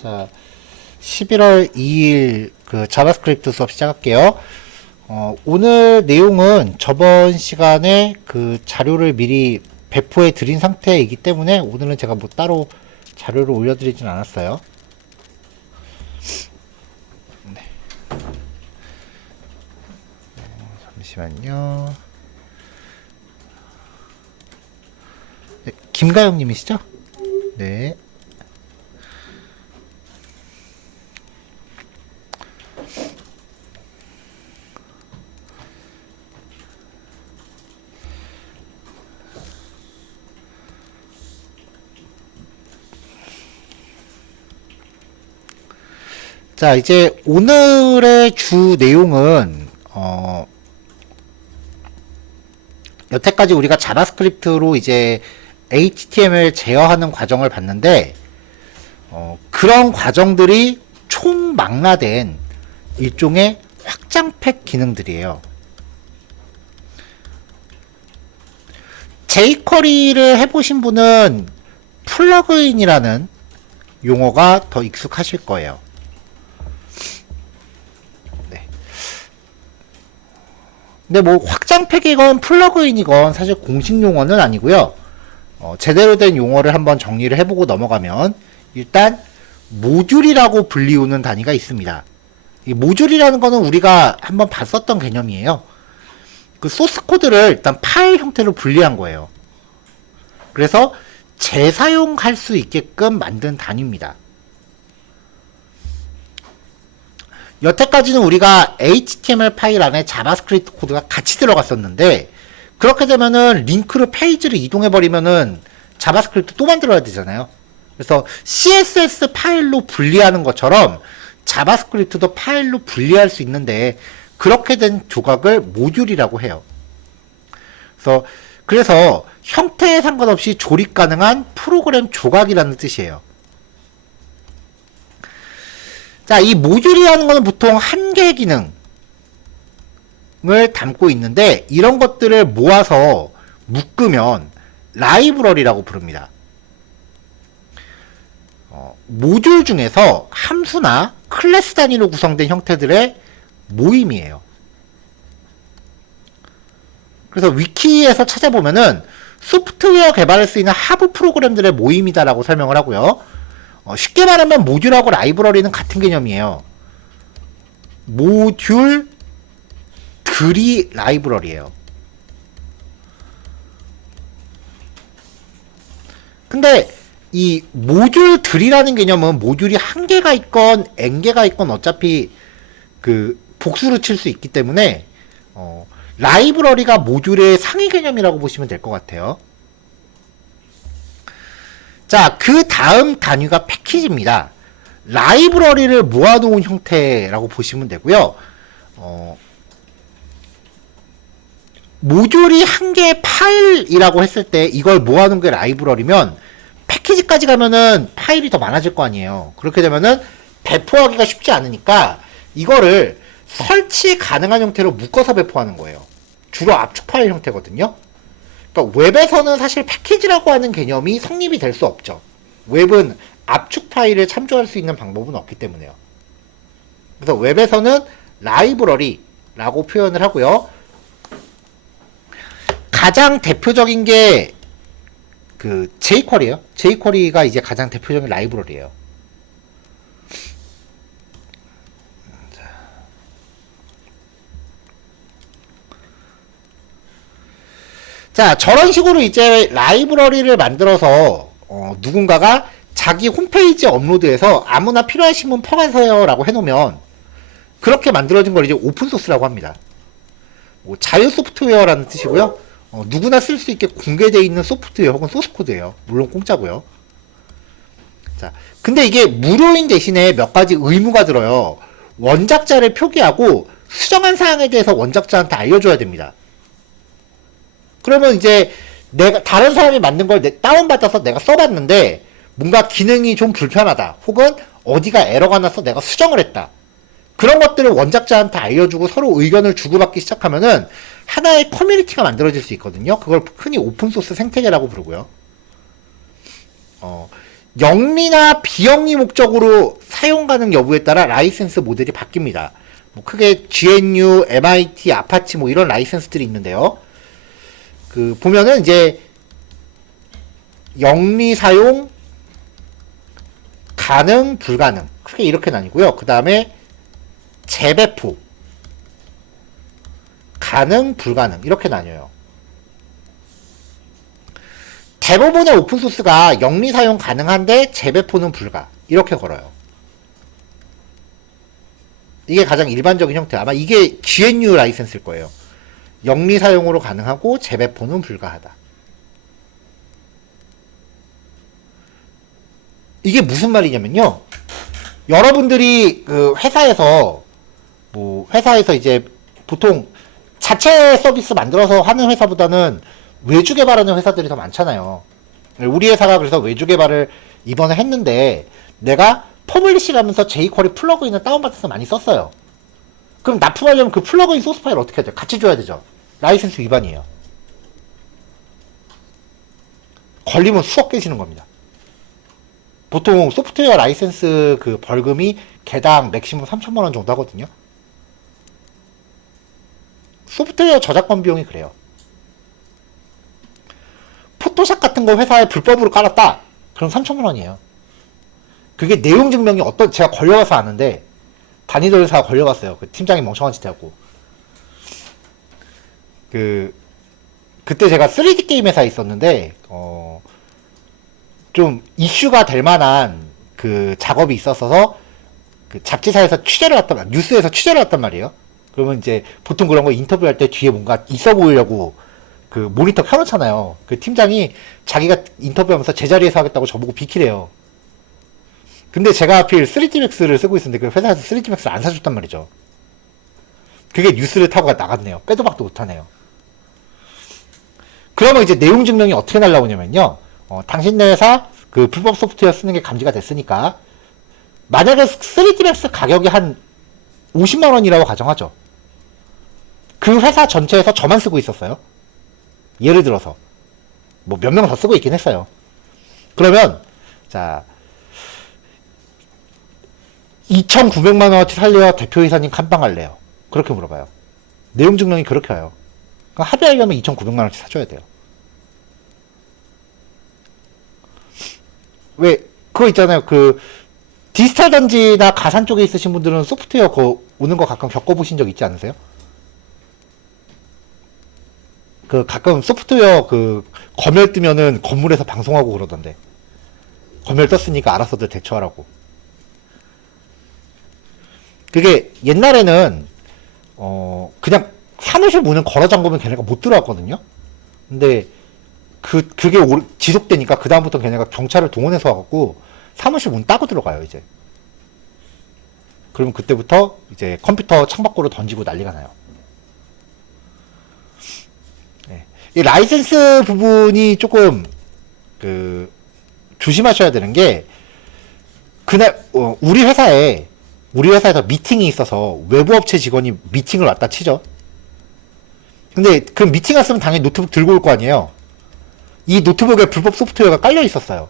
자, 11월 2일 그 자바스크립트 수업 시작할게요. 오늘 내용은 저번 시간에 그 자료를 미리 배포해 드린 상태이기 때문에 오늘은 제가 뭐 따로 자료를 올려드리진 않았어요. 네. 잠시만요. 네, 김가영님이시죠? 네. 자, 이제 오늘의 주 내용은 여태까지 우리가 자바스크립트로 이제 HTML 제어하는 과정을 봤는데 그런 과정들이 총망라된 일종의 확장팩 기능들이에요. jQuery를 해보신 분은 플러그인이라는 용어가 더 익숙하실 거예요. 근데 뭐 확장팩이건 플러그인이건 사실 공식 용어는 아니고요. 제대로 된 용어를 한번 정리를 해보고 넘어가면 일단 모듈이라고 불리우는 단위가 있습니다. 이 모듈이라는 거는 우리가 한번 봤었던 개념이에요. 그 소스 코드를 일단 파일 형태로 분리한 거예요. 그래서 재사용할 수 있게끔 만든 단위입니다. 여태까지는 우리가 HTML 파일 안에 자바스크립트 코드가 같이 들어갔었는데 그렇게 되면은 링크로 페이지를 이동해버리면은 자바스크립트 또 만들어야 되잖아요. 그래서 CSS 파일로 분리하는 것처럼 자바스크립트도 파일로 분리할 수 있는데 그렇게 된 조각을 모듈이라고 해요. 그래서 형태에 상관없이 조립 가능한 프로그램 조각이라는 뜻이에요. 자, 이 모듈이라는 것은 보통 한 개의 기능을 담고 있는데 이런 것들을 모아서 묶으면 라이브러리라고 부릅니다. 모듈 중에서 함수나 클래스 단위로 구성된 형태들의 모임이에요. 그래서 위키에서 찾아보면은 소프트웨어 개발할 수 있는 하부 프로그램들의 모임이다라고 설명을 하고요. 쉽게 말하면 모듈하고 라이브러리는 같은 개념이에요. 모듈들이 라이브러리예요. 근데 이 모듈들이라는 개념은 모듈이 한 개가 있건 n 개가 있건 어차피 그 복수로 칠 수 있기 때문에 라이브러리가 모듈의 상위 개념이라고 보시면 될 것 같아요. 자, 그 다음 단위가 패키지입니다. 라이브러리를 모아놓은 형태라고 보시면 되고요. 모듈이 한 개의 파일이라고 했을 때 이걸 모아놓은 게 라이브러리면 패키지까지 가면은 파일이 더 많아질 거 아니에요. 그렇게 되면은 배포하기가 쉽지 않으니까 이거를 설치 가능한 형태로 묶어서 배포하는 거예요. 주로 압축 파일 형태거든요. 그러니까 웹에서는 사실 패키지라고 하는 개념이 성립이 될 수 없죠. 웹은 압축 파일을 참조할 수 있는 방법은 없기 때문에요. 그래서 웹에서는 라이브러리라고 표현을 하고요. 가장 대표적인 게 그 jQuery예요. jQuery가 이제 가장 대표적인 라이브러리예요. 자, 저런 식으로 이제 라이브러리를 만들어서 누군가가 자기 홈페이지에 업로드해서 아무나 필요하시면 퍼가세요 라고 해놓으면 그렇게 만들어진 걸 이제 오픈소스라고 합니다. 자유 소프트웨어라는 뜻이고요. 누구나 쓸 수 있게 공개되어 있는 소프트웨어 혹은 소스코드예요. 물론 공짜고요. 자, 근데 이게 무료인 대신에 몇 가지 의무가 들어요. 원작자를 표기하고 수정한 사항에 대해서 원작자한테 알려줘야 됩니다. 그러면 이제 내가 다른 사람이 만든 걸 다운받아서 내가 써봤는데 뭔가 기능이 좀 불편하다 혹은 어디가 에러가 나서 내가 수정을 했다. 그런 것들을 원작자한테 알려주고 서로 의견을 주고받기 시작하면은 하나의 커뮤니티가 만들어질 수 있거든요. 그걸 흔히 오픈소스 생태계라고 부르고요. 영리나 비영리 목적으로 사용 가능 여부에 따라 라이센스 모델이 바뀝니다. 뭐 크게 GNU, MIT, 아파치 뭐 이런 라이센스들이 있는데요. 그 보면은 이제 영리 사용 가능, 불가능 크게 이렇게 나뉘고요. 그 다음에 재배포 가능, 불가능 이렇게 나뉘어요. 대부분의 오픈소스가 영리 사용 가능한데 재배포는 불가 이렇게 걸어요. 이게 가장 일반적인 형태. 아마 이게 GNU 라이센스일 거예요. 영리 사용으로 가능하고 재배포는 불가하다. 이게 무슨 말이냐면요. 여러분들이 그 회사에서 이제 보통 자체 서비스 만들어서 하는 회사보다는 외주 개발하는 회사들이 더 많잖아요. 우리 회사가 그래서 외주 개발을 이번에 했는데 내가 퍼블리싱 하면서 jQuery 플러그인을 다운받아서 많이 썼어요. 그럼 납품하려면 그 플러그인 소스 파일 어떻게 해야 돼요? 같이 줘야 되죠. 라이센스 위반이에요. 걸리면 수억 깨지는 겁니다. 보통 소프트웨어 라이센스 그 벌금이 개당 맥시멈 3천만 원 정도 하거든요. 소프트웨어 저작권 비용이 그래요. 포토샵 같은 거 회사에 불법으로 깔았다. 그럼 3천만 원이에요. 그게 내용 증명이 제가 걸려가서 아는데, 단위도 회사가 걸려갔어요. 그 팀장이 멍청한 짓 해갖고. 그때 제가 3D 게임 회사에 있었는데, 좀 이슈가 될 만한 그 작업이 있었어서, 그 잡지사에서 뉴스에서 취재를 했단 말이에요. 그러면 이제 보통 그런 거 인터뷰할 때 뒤에 뭔가 있어 보이려고 그 모니터 켜놓잖아요. 그 팀장이 자기가 인터뷰하면서 제자리에서 하겠다고 저보고 비키래요. 근데 제가 하필 3D Max를 쓰고 있었는데 그 회사에서 3D Max를 안 사줬단 말이죠. 그게 뉴스를 타고 나갔네요. 빼도 박도 못하네요. 그러면 이제 내용 증명이 어떻게 날라오냐면요. 당신네 회사 그 불법 소프트웨어 쓰는 게 감지가 됐으니까 만약에 3D Max 가격이 한 50만 원이라고 가정하죠. 그 회사 전체에서 저만 쓰고 있었어요. 예를 들어서 뭐 몇 명 더 쓰고 있긴 했어요. 그러면 자 2,900만 원어치 살려야 대표이사님 감방할래요. 그렇게 물어봐요. 내용 증명이 그렇게 와요. 그러니까 합의하려면 2,900만 원어치 사줘야 돼요. 왜 그거 있잖아요. 그 디지털 단지나 가산 쪽에 있으신 분들은 소프트웨어 오는 거 가끔 겪어보신 적 있지 않으세요? 그 가끔 소프트웨어 검열 뜨면은 건물에서 방송하고 그러던데. 검열 떴으니까 알아서들 대처하라고. 그게 옛날에는 그냥 사무실 문을 걸어 잠그면 걔네가 못 들어왔거든요. 근데 그게 지속되니까 그 다음부터 걔네가 경찰을 동원해서 와갖고 사무실 문 따고 들어가요 이제. 그럼 그때부터 이제 컴퓨터 창밖으로 던지고 난리가 나요. 네. 이 라이센스 부분이 조금 조심하셔야 되는 게 그날 우리 회사에서 미팅이 있어서 외부 업체 직원이 미팅을 왔다 치죠. 근데 그 미팅 왔으면 당연히 노트북 들고 올 거 아니에요. 이 노트북에 불법 소프트웨어가 깔려 있었어요.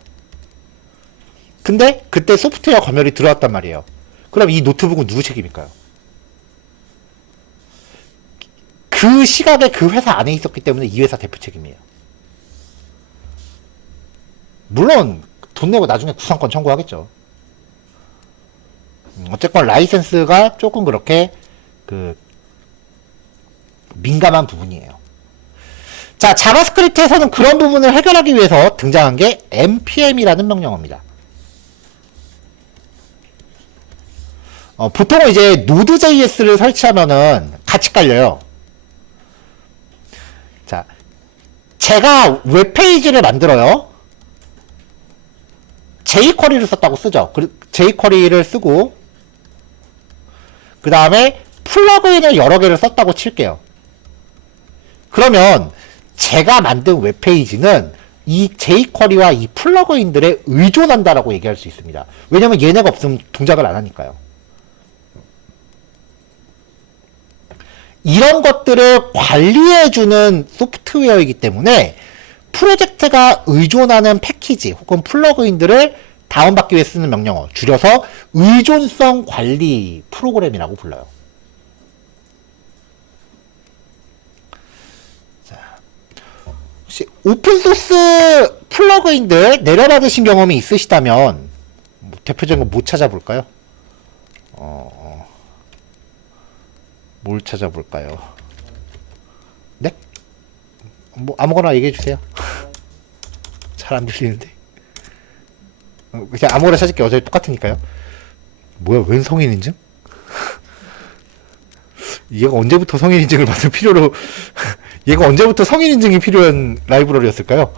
근데 그때 소프트웨어 검열이 들어왔단 말이에요. 그럼 이 노트북은 누구 책임일까요? 그 시각에 그 회사 안에 있었기 때문에 이 회사 대표 책임이에요. 물론 돈 내고 나중에 구상권 청구하겠죠. 어쨌건 라이센스가 조금 그렇게 민감한 부분이에요. 자, 자바스크립트에서는 그런 부분을 해결하기 위해서 등장한 게 npm이라는 명령어입니다. 보통은 이제 Node.js를 설치하면은 같이 깔려요. 자, 제가 웹페이지를 만들어요. jQuery를 썼다고 쓰죠. jQuery를 쓰고 그 다음에 플러그인을 여러 개를 썼다고 칠게요. 그러면 제가 만든 웹페이지는 이 jQuery와 이 플러그인들에 의존한다라고 얘기할 수 있습니다. 왜냐면 얘네가 없으면 동작을 안 하니까요. 이런 것들을 관리해주는 소프트웨어이기 때문에 프로젝트가 의존하는 패키지 혹은 플러그인들을 다운받기 위해 쓰는 명령어, 줄여서 의존성 관리 프로그램이라고 불러요. 자, 혹시 오픈소스 플러그인들 내려받으신 경험이 있으시다면 뭐 대표적인 거 뭐 찾아볼까요? 뭘 찾아볼까요? 네? 뭐 아무거나 얘기해 주세요. 잘 안 들리는데. 그냥 아무거나 찾을게요. 어차피 똑같으니까요. 뭐야, 웬 성인인증? 얘가 언제부터 성인인증을 받을 필요로 얘가 언제부터 성인인증이 필요한 라이브러리였을까요?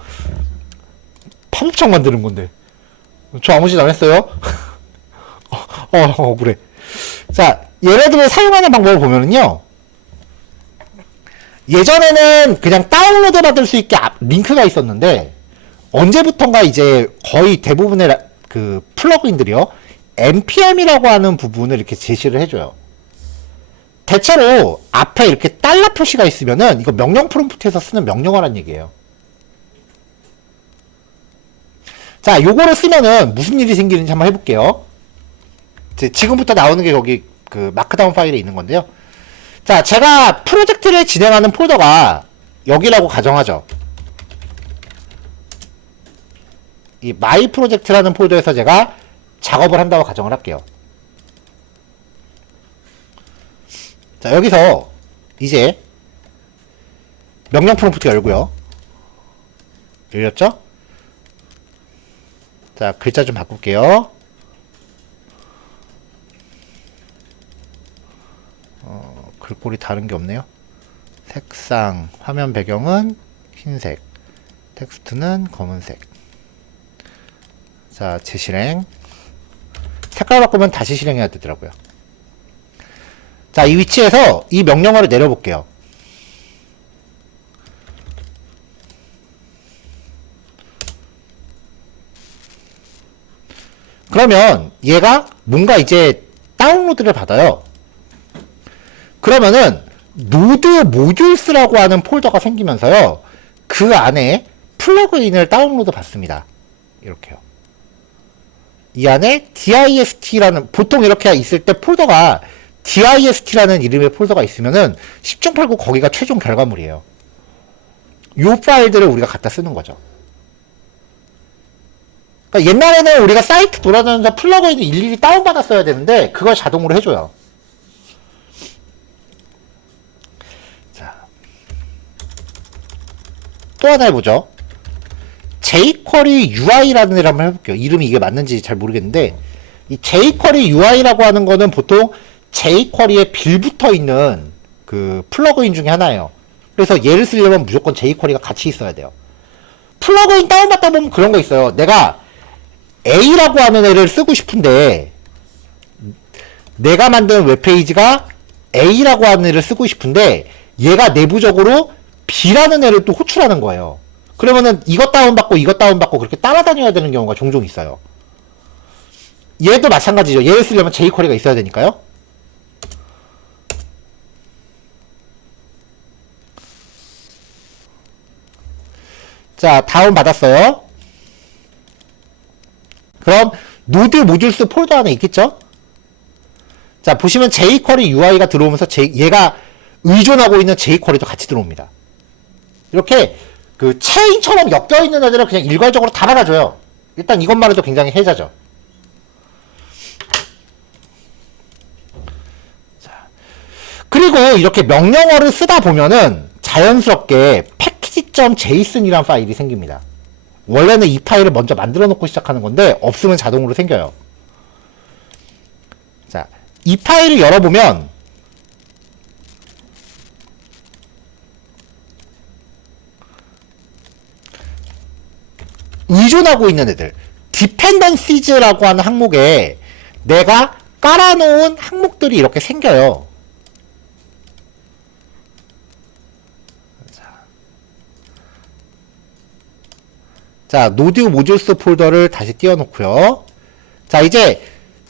팝업창 만드는 건데. 저 아무 짓 안 했어요. 그래. 자, 얘네들을 사용하는 방법을 보면은요, 예전에는 그냥 다운로드 받을 수 있게 링크가 있었는데, 언제부턴가 이제 거의 대부분의 그 플러그인들이요, npm이라고 하는 부분을 이렇게 제시를 해줘요. 대체로 앞에 이렇게 달러 표시가 있으면은 이거 명령 프롬프트에서 쓰는 명령어란 얘기예요. 자, 요거를 쓰면은 무슨 일이 생기는지 한번 해볼게요. 지금부터 나오는 게 여기 그 마크다운 파일에 있는 건데요. 자, 제가 프로젝트를 진행하는 폴더가 여기라고 가정하죠. 이 마이 프로젝트라는 폴더에서 제가 작업을 한다고 가정을 할게요. 자, 여기서 이제 명령 프롬프트 열고요. 열렸죠? 자, 글자 좀 바꿀게요. 글꼴이 다른 게 없네요. 색상, 화면 배경은 흰색, 텍스트는 검은색. 자, 재실행. 색깔 바꾸면 다시 실행해야 되더라고요. 자, 이 위치에서 이 명령어를 내려볼게요. 그러면 얘가 뭔가 이제 다운로드를 받아요. 그러면은 노드 모듈스라고 하는 폴더가 생기면서요, 그 안에 플러그인을 다운로드 받습니다. 이렇게요. 이 안에 dist라는, 보통 이렇게 있을 때 폴더가 dist라는 이름의 폴더가 있으면은 10.89 거기가 최종 결과물이에요. 요 파일들을 우리가 갖다 쓰는 거죠. 그러니까 옛날에는 우리가 사이트 돌아다니면서 플러그인을 일일이 다운받았어야 되는데 그걸 자동으로 해줘요. 자, 또 하나 해보죠. jQuery UI라는 애를 한번 해볼게요. 이름이 이게 맞는지 잘 모르겠는데, 이 jQuery UI라고 하는 거는 보통 jQuery에 빌붙어 있는 그 플러그인 중에 하나예요. 그래서 얘를 쓰려면 무조건 jQuery가 같이 있어야 돼요. 플러그인 다운받다 보면 그런 거 있어요. 내가 A라고 하는 애를 쓰고 싶은데, 내가 만든 웹페이지가 A라고 하는 애를 쓰고 싶은데, 얘가 내부적으로 B라는 애를 또 호출하는 거예요. 그러면은 이것 다운받고 이것 다운받고 그렇게 따라다녀야 되는 경우가 종종 있어요. 얘도 마찬가지죠. 얘를 쓰려면 jQuery가 있어야 되니까요. 자, 다운받았어요. 그럼 노드 모듈스 폴더 안에 있겠죠? 자, 보시면 jQuery UI가 들어오면서 얘가 의존하고 있는 jQuery도 같이 들어옵니다. 이렇게 그 체인처럼 엮여있는 애들을 그냥 일괄적으로 다 받아줘요. 일단 이것만 해도 굉장히 혜자죠. 자, 그리고 이렇게 명령어를 쓰다 보면은 자연스럽게 package.json이라는 파일이 생깁니다. 원래는 이 파일을 먼저 만들어 놓고 시작하는 건데 없으면 자동으로 생겨요. 자, 이 파일을 열어보면 의존하고 있는 애들, dependencies라고 하는 항목에 내가 깔아놓은 항목들이 이렇게 생겨요. 자, 노드 모듈스 폴더를 다시 띄워놓고요. 자, 이제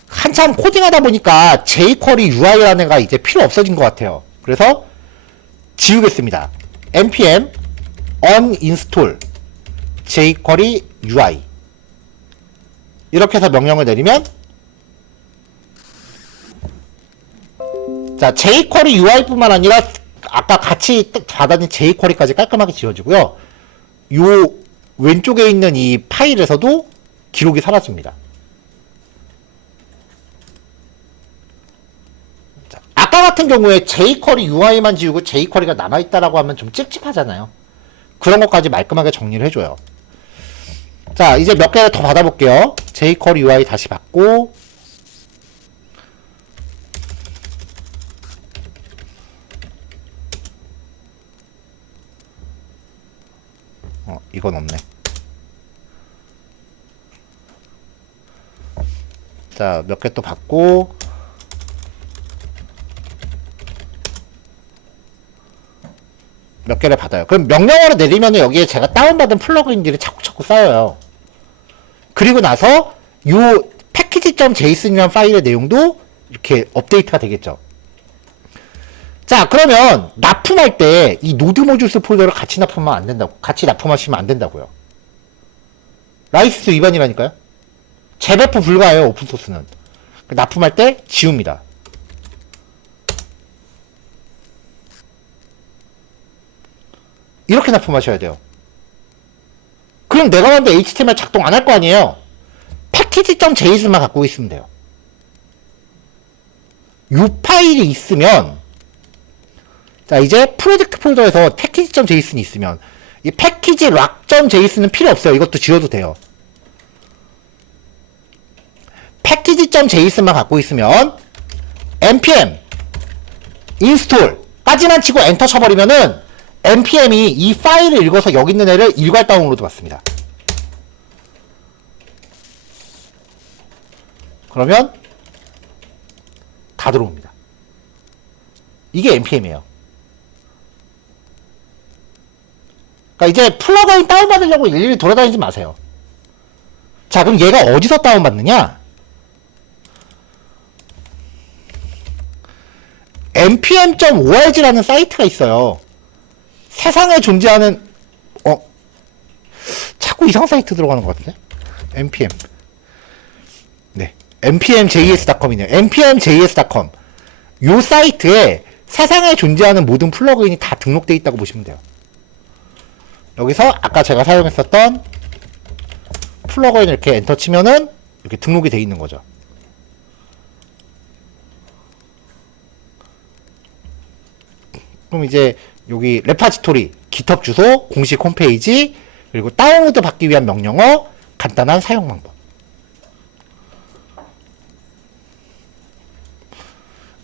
한참 코딩하다 보니까 jQuery UI라는 애가 이제 필요 없어진 것 같아요. 그래서 지우겠습니다. npm uninstall jQuery UI. 이렇게 해서 명령을 내리면 자, jQuery UI뿐만 아니라 아까 같이 받아낸 jQuery까지 깔끔하게 지워지고요. 요 왼쪽에 있는 이 파일에서도 기록이 사라집니다. 자, 아까 같은 경우에 jQuery UI만 지우고 jQuery가 남아있다라고 하면 좀 찝찝하잖아요. 그런 것까지 말끔하게 정리를 해줘요. 자, 이제 몇 개를 더 받아볼게요. jQuery UI 다시 받고 이건 없네. 자, 몇 개 또 받고 몇 개를 받아요. 그럼 명령어를 내리면 여기에 제가 다운받은 플러그인들이 차곡차곡 쌓여요. 그리고 나서 요 package.json이라는 파일의 내용도 이렇게 업데이트가 되겠죠. 자, 그러면 납품할 때 이 노드 모듈스 폴더를 같이 납품하면 안 된다고. 같이 납품하시면 안 된다고요. 라이센스 위반이라니까요. 재배포 불가해요, 오픈소스는. 납품할 때 지웁니다. 이렇게 납품하셔야 돼요. 그럼 내가 만든 HTML 작동 안 할 거 아니에요. package.json만 갖고 있으면 돼요. 이 파일이 있으면 자, 이제 프로젝트 폴더에서 package.json이 있으면 이 package rock.json은 필요 없어요. 이것도 지워도 돼요. package.json만 갖고 있으면 npm install까지만 치고 엔터 쳐버리면은 npm이 이 파일을 읽어서 여기 있는 애를 일괄 다운로드 받습니다. 그러면 다 들어옵니다. 이게 npm이에요. 그러니까 이제 플러그인 다운받으려고 일일이 돌아다니지 마세요. 자, 그럼 얘가 어디서 다운받느냐? npm.org라는 사이트가 있어요. 세상에 존재하는 자꾸 이상한 사이트 들어가는 것 같은데? npm 네, npmjs.com이네요. npmjs.com 요 사이트에 세상에 존재하는 모든 플러그인이 다 등록되어 있다고 보시면 돼요. 여기서 아까 제가 사용했었던 플러그인 이렇게 엔터 치면은 이렇게 등록이 되어 있는 거죠. 그럼 이제 여기 레파지토리, GitHub 주소, 공식 홈페이지, 그리고 다운로드 받기 위한 명령어, 간단한 사용 방법.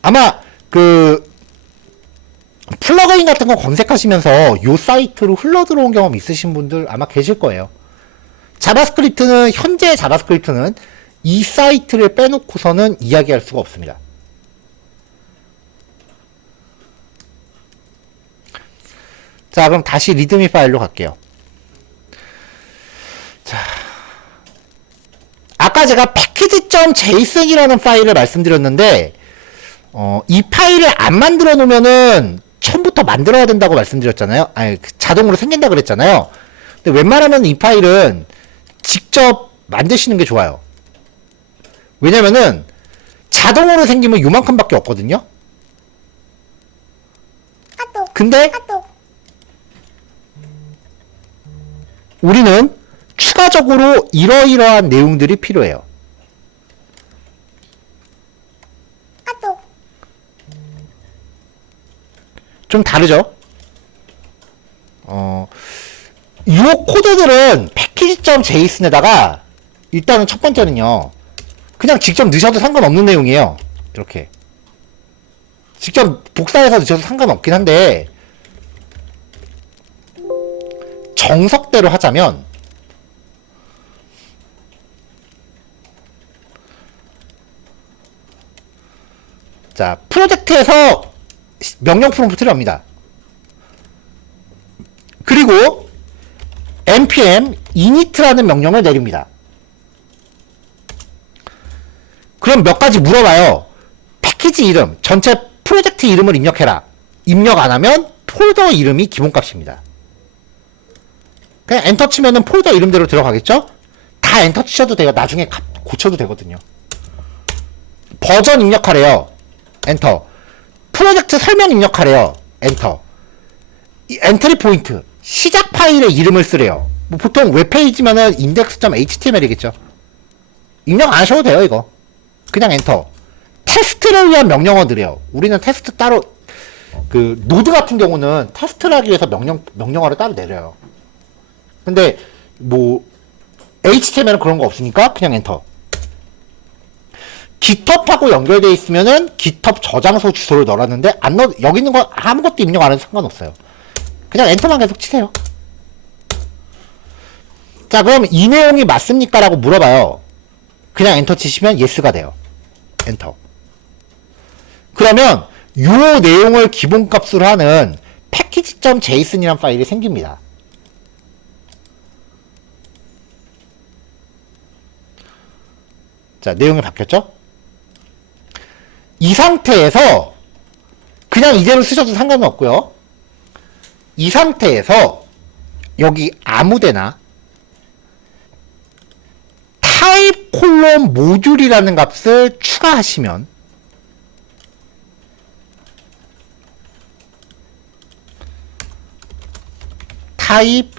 아마 플러그인 같은 거 검색하시면서 요 사이트로 흘러 들어온 경험 있으신 분들 아마 계실 거예요. 현재 자바스크립트는 이 사이트를 빼놓고서는 이야기할 수가 없습니다. 자, 그럼 다시 리드미 파일로 갈게요. 자, 아까 제가 package.json이라는 파일을 말씀드렸는데 이 파일을 안 만들어 놓으면은 처음부터 만들어야 된다고 말씀드렸잖아요. 아니, 자동으로 생긴다 그랬잖아요. 근데 웬만하면 이 파일은 직접 만드시는 게 좋아요. 왜냐면은 자동으로 생기면 요만큼밖에 없거든요. 근데 우리는 추가적으로 이러이러한 내용들이 필요해요. 좀 다르죠? 이 코드들은 package.json에다가 일단은 첫 번째는요, 그냥 직접 넣으셔도 상관없는 내용이에요. 이렇게 직접 복사해서 넣으셔도 상관없긴 한데, 정석대로 하자면 자, 프로젝트에서 명령 프롬프트를 합니다. 그리고 npm init라는 명령을 내립니다. 그럼 몇 가지 물어봐요. 패키지 이름, 전체 프로젝트 이름을 입력해라. 입력 안 하면 폴더 이름이 기본값입니다. 그냥 엔터 치면은 폴더 이름대로 들어가겠죠? 다 엔터 치셔도 돼요. 나중에 고쳐도 되거든요. 버전 입력하래요. 엔터. 프로젝트 설명 입력하래요. 엔터. 이 엔트리 포인트. 시작 파일의 이름을 쓰래요. 뭐 보통 웹페이지면은 index.html이겠죠. 입력 안 하셔도 돼요, 이거. 그냥 엔터. 테스트를 위한 명령어들이에요. 우리는 테스트 따로, 그, 노드 같은 경우는 테스트를 하기 위해서 명령어를 따로 내려요. 근데, 뭐, HTML은 그런 거 없으니까 그냥 엔터. GitHub하고 연결되어 있으면은 GitHub 저장소 주소를 넣어놨는데, 안 넣어, 여기 있는 거 아무것도 입력 안 해도 상관없어요. 그냥 엔터만 계속 치세요. 자, 그럼 이 내용이 맞습니까? 라고 물어봐요. 그냥 엔터 치시면 예스가 돼요. 엔터. 그러면 요 내용을 기본값으로 하는 package.json이라는 파일이 생깁니다. 자, 내용이 바뀌었죠? 이 상태에서 그냥 이대로 쓰셔도 상관은 없고요. 이 상태에서 여기 아무데나 타입 콜론 모듈이라는 값을 추가하시면 타입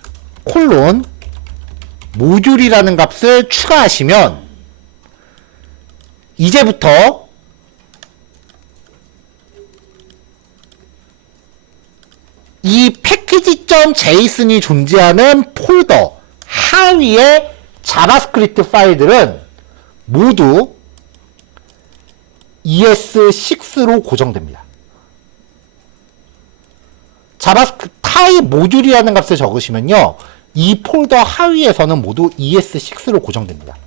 콜론 모듈이라는 값을 추가하시면 이제부터 이 package.json이 존재하는 폴더 하위의 자바스크립트 파일들은 모두 ES6로 고정됩니다. 자바스크립트 타입 모듈이라는 값을 적으시면요, 이 폴더 하위에서는 모두 ES6로 고정됩니다.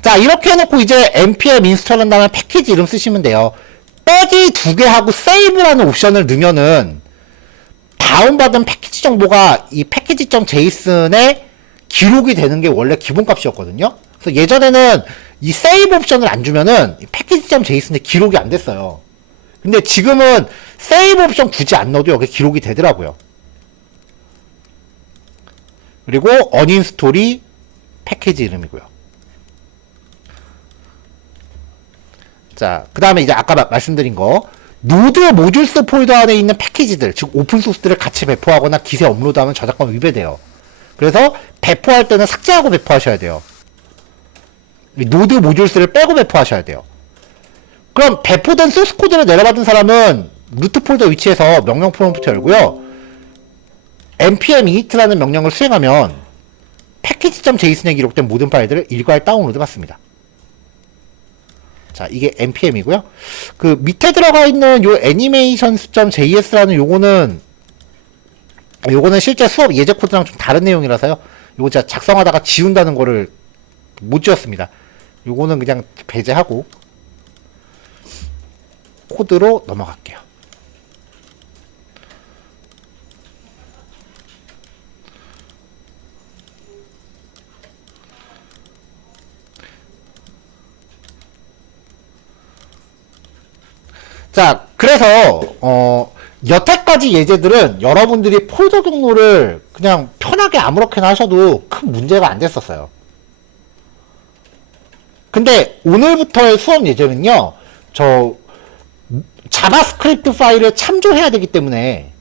자, 이렇게 해놓고 이제 npm 인스톨 한 다음에 패키지 이름 쓰시면 돼요. 빼기 2개 하고 세이브라는 옵션을 넣으면은 다운받은 패키지 정보가 이 package.json에 기록이 되는 게 원래 기본값이었거든요. 그래서 예전에는 이 세이브 옵션을 안 주면은 package.json에 기록이 안 됐어요. 근데 지금은 세이브 옵션 굳이 안 넣어도 여기 기록이 되더라고요. 그리고 uninstall이 패키지 이름이고요. 자, 그 다음에 이제 아까 말씀드린 거, 노드 모듈스 폴더 안에 있는 패키지들, 즉 오픈소스들을 같이 배포하거나 기세 업로드하면 저작권 위배돼요. 그래서 배포할 때는 삭제하고 배포하셔야 돼요. 노드 모듈스를 빼고 배포하셔야 돼요. 그럼 배포된 소스 코드를 내려받은 사람은 루트 폴더 위치에서 명령 프롬프트 열고요, npm init라는 명령을 수행하면 package.json에 기록된 모든 파일들을 일괄 다운로드 받습니다. 자, 이게 npm이고요. 그 밑에 들어가 있는 요 animations.js라는 요거는 실제 수업 예제 코드랑 좀 다른 내용이라서요. 요거 제가 작성하다가 지운다는 거를 못 지웠습니다. 요거는 그냥 배제하고 코드로 넘어갈게요. 자, 그래서 여태까지 예제들은 여러분들이 폴더 경로를 그냥 편하게 아무렇게나 하셔도 큰 문제가 안 됐었어요. 근데 오늘부터의 수업 예제는요, 저 자바스크립트 파일을 참조해야 되기 때문에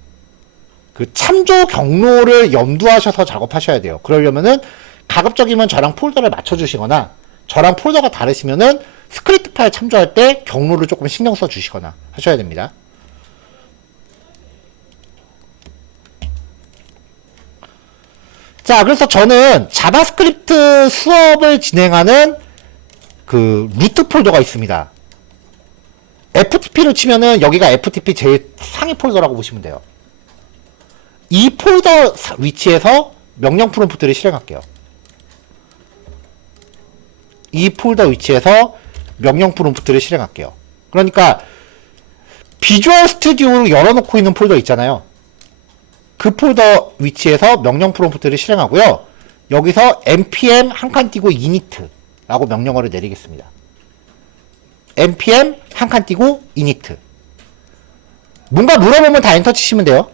그 참조 경로를 염두하셔서 작업하셔야 돼요. 그러려면은 가급적이면 저랑 폴더를 맞춰주시거나, 저랑 폴더가 다르시면은 스크립트 파일 참조할 때 경로를 조금 신경 써 주시거나 하셔야 됩니다. 자, 그래서 저는 자바스크립트 수업을 진행하는 그 루트 폴더가 있습니다. FTP를 치면은 여기가 FTP 제일 상위 폴더라고 보시면 돼요. 이 폴더 위치에서 명령 프롬프트를 실행할게요. 이 폴더 위치에서 명령 프롬프트를 실행할게요. 그러니까 비주얼 스튜디오로 열어놓고 있는 폴더 있잖아요. 그 폴더 위치에서 명령 프롬프트를 실행하고요. 여기서 npm 한 칸 띄고 init 라고 명령어를 내리겠습니다. npm 한 칸 띄고 init. 뭔가 물어보면 다 엔터 치시면 돼요.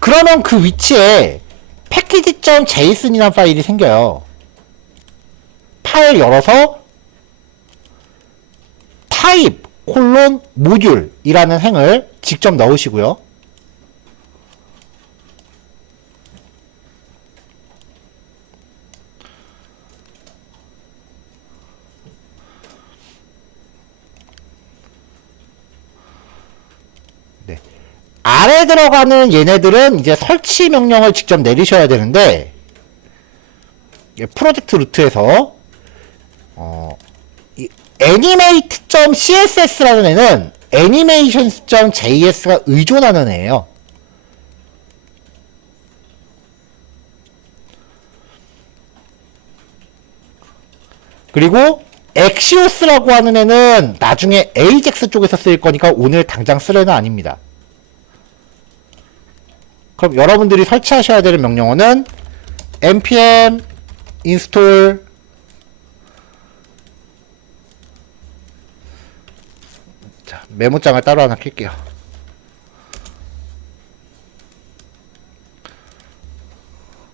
그러면 그 위치에 package.json이라는 파일이 생겨요. 파일 열어서 type module이라는 행을 직접 넣으시고요. 네. 아래 들어가는 얘네들은 이제 설치 명령을 직접 내리셔야 되는데, 프로젝트 루트에서 animate.css라는 애는 animation.js가 의존하는 애예요. 그리고 axios라고 하는 애는 나중에 ajax 쪽에서 쓰일 거니까 오늘 당장 쓸 애는 아닙니다. 그럼 여러분들이 설치하셔야 되는 명령어는 npm install 메모장을 따로 하나 낄게요.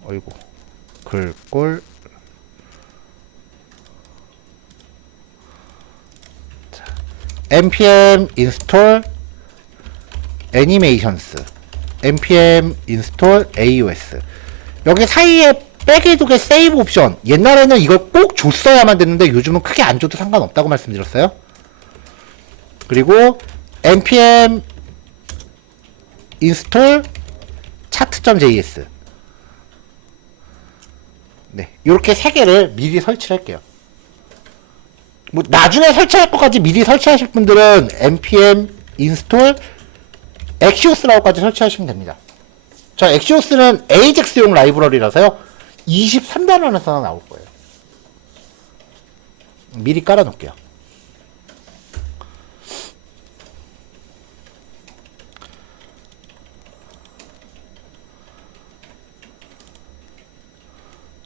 어이구, 글꼴. 자, npm install animations, npm install aos. 여기 사이에 빼기 두개 세이브 옵션. 옛날에는 이걸 꼭 줬어야만 됐는데 요즘은 크게 안 줘도 상관없다고 말씀드렸어요. 그리고 npm install chart.js. 네, 이렇게 세 개를 미리 설치를 할게요. 뭐 나중에 설치할 것까지 미리 설치하실 분들은 npm install axios라고까지 설치하시면 됩니다. 저 axios는 ajax용 라이브러리라서요. 23단원에서 나올 거예요. 미리 깔아 놓을게요.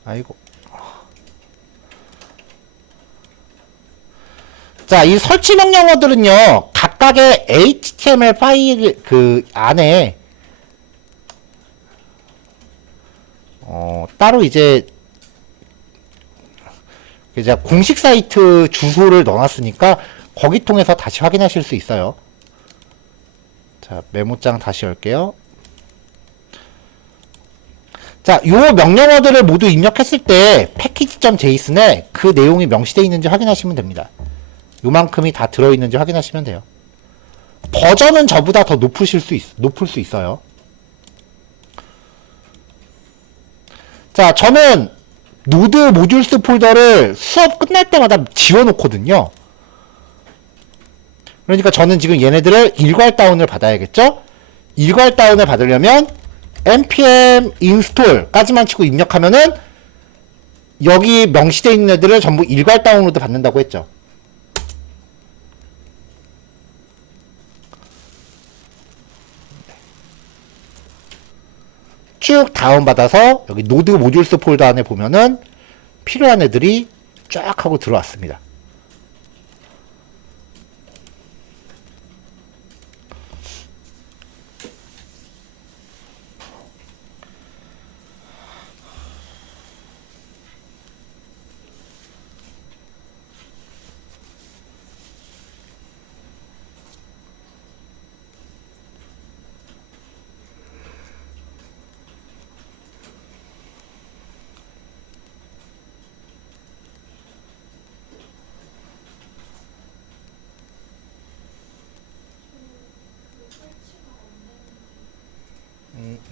아이고. 자, 이 설치 명령어들은요, 각각의 HTML 파일 그 안에 따로 이제 공식 사이트 주소를 넣어놨으니까 거기 통해서 다시 확인하실 수 있어요. 자, 메모장 다시 열게요. 자, 요 명령어들을 모두 입력했을 때 package.json에 그 내용이 명시되어 있는지 확인하시면 됩니다. 요만큼이 다 들어있는지 확인하시면 돼요. 버전은 저보다 더 높을 수 있어요. 자, 저는 노드 모듈스 폴더를 수업 끝날 때마다 지워놓거든요. 그러니까 저는 지금 얘네들을 일괄 다운을 받아야겠죠? 일괄 다운을 받으려면 npm install까지만 치고 입력하면은 여기 명시되어 있는 애들을 전부 일괄 다운로드 받는다고 했죠. 쭉 다운받아서 여기 노드 모듈스 폴더 안에 보면은 필요한 애들이 쫙 하고 들어왔습니다.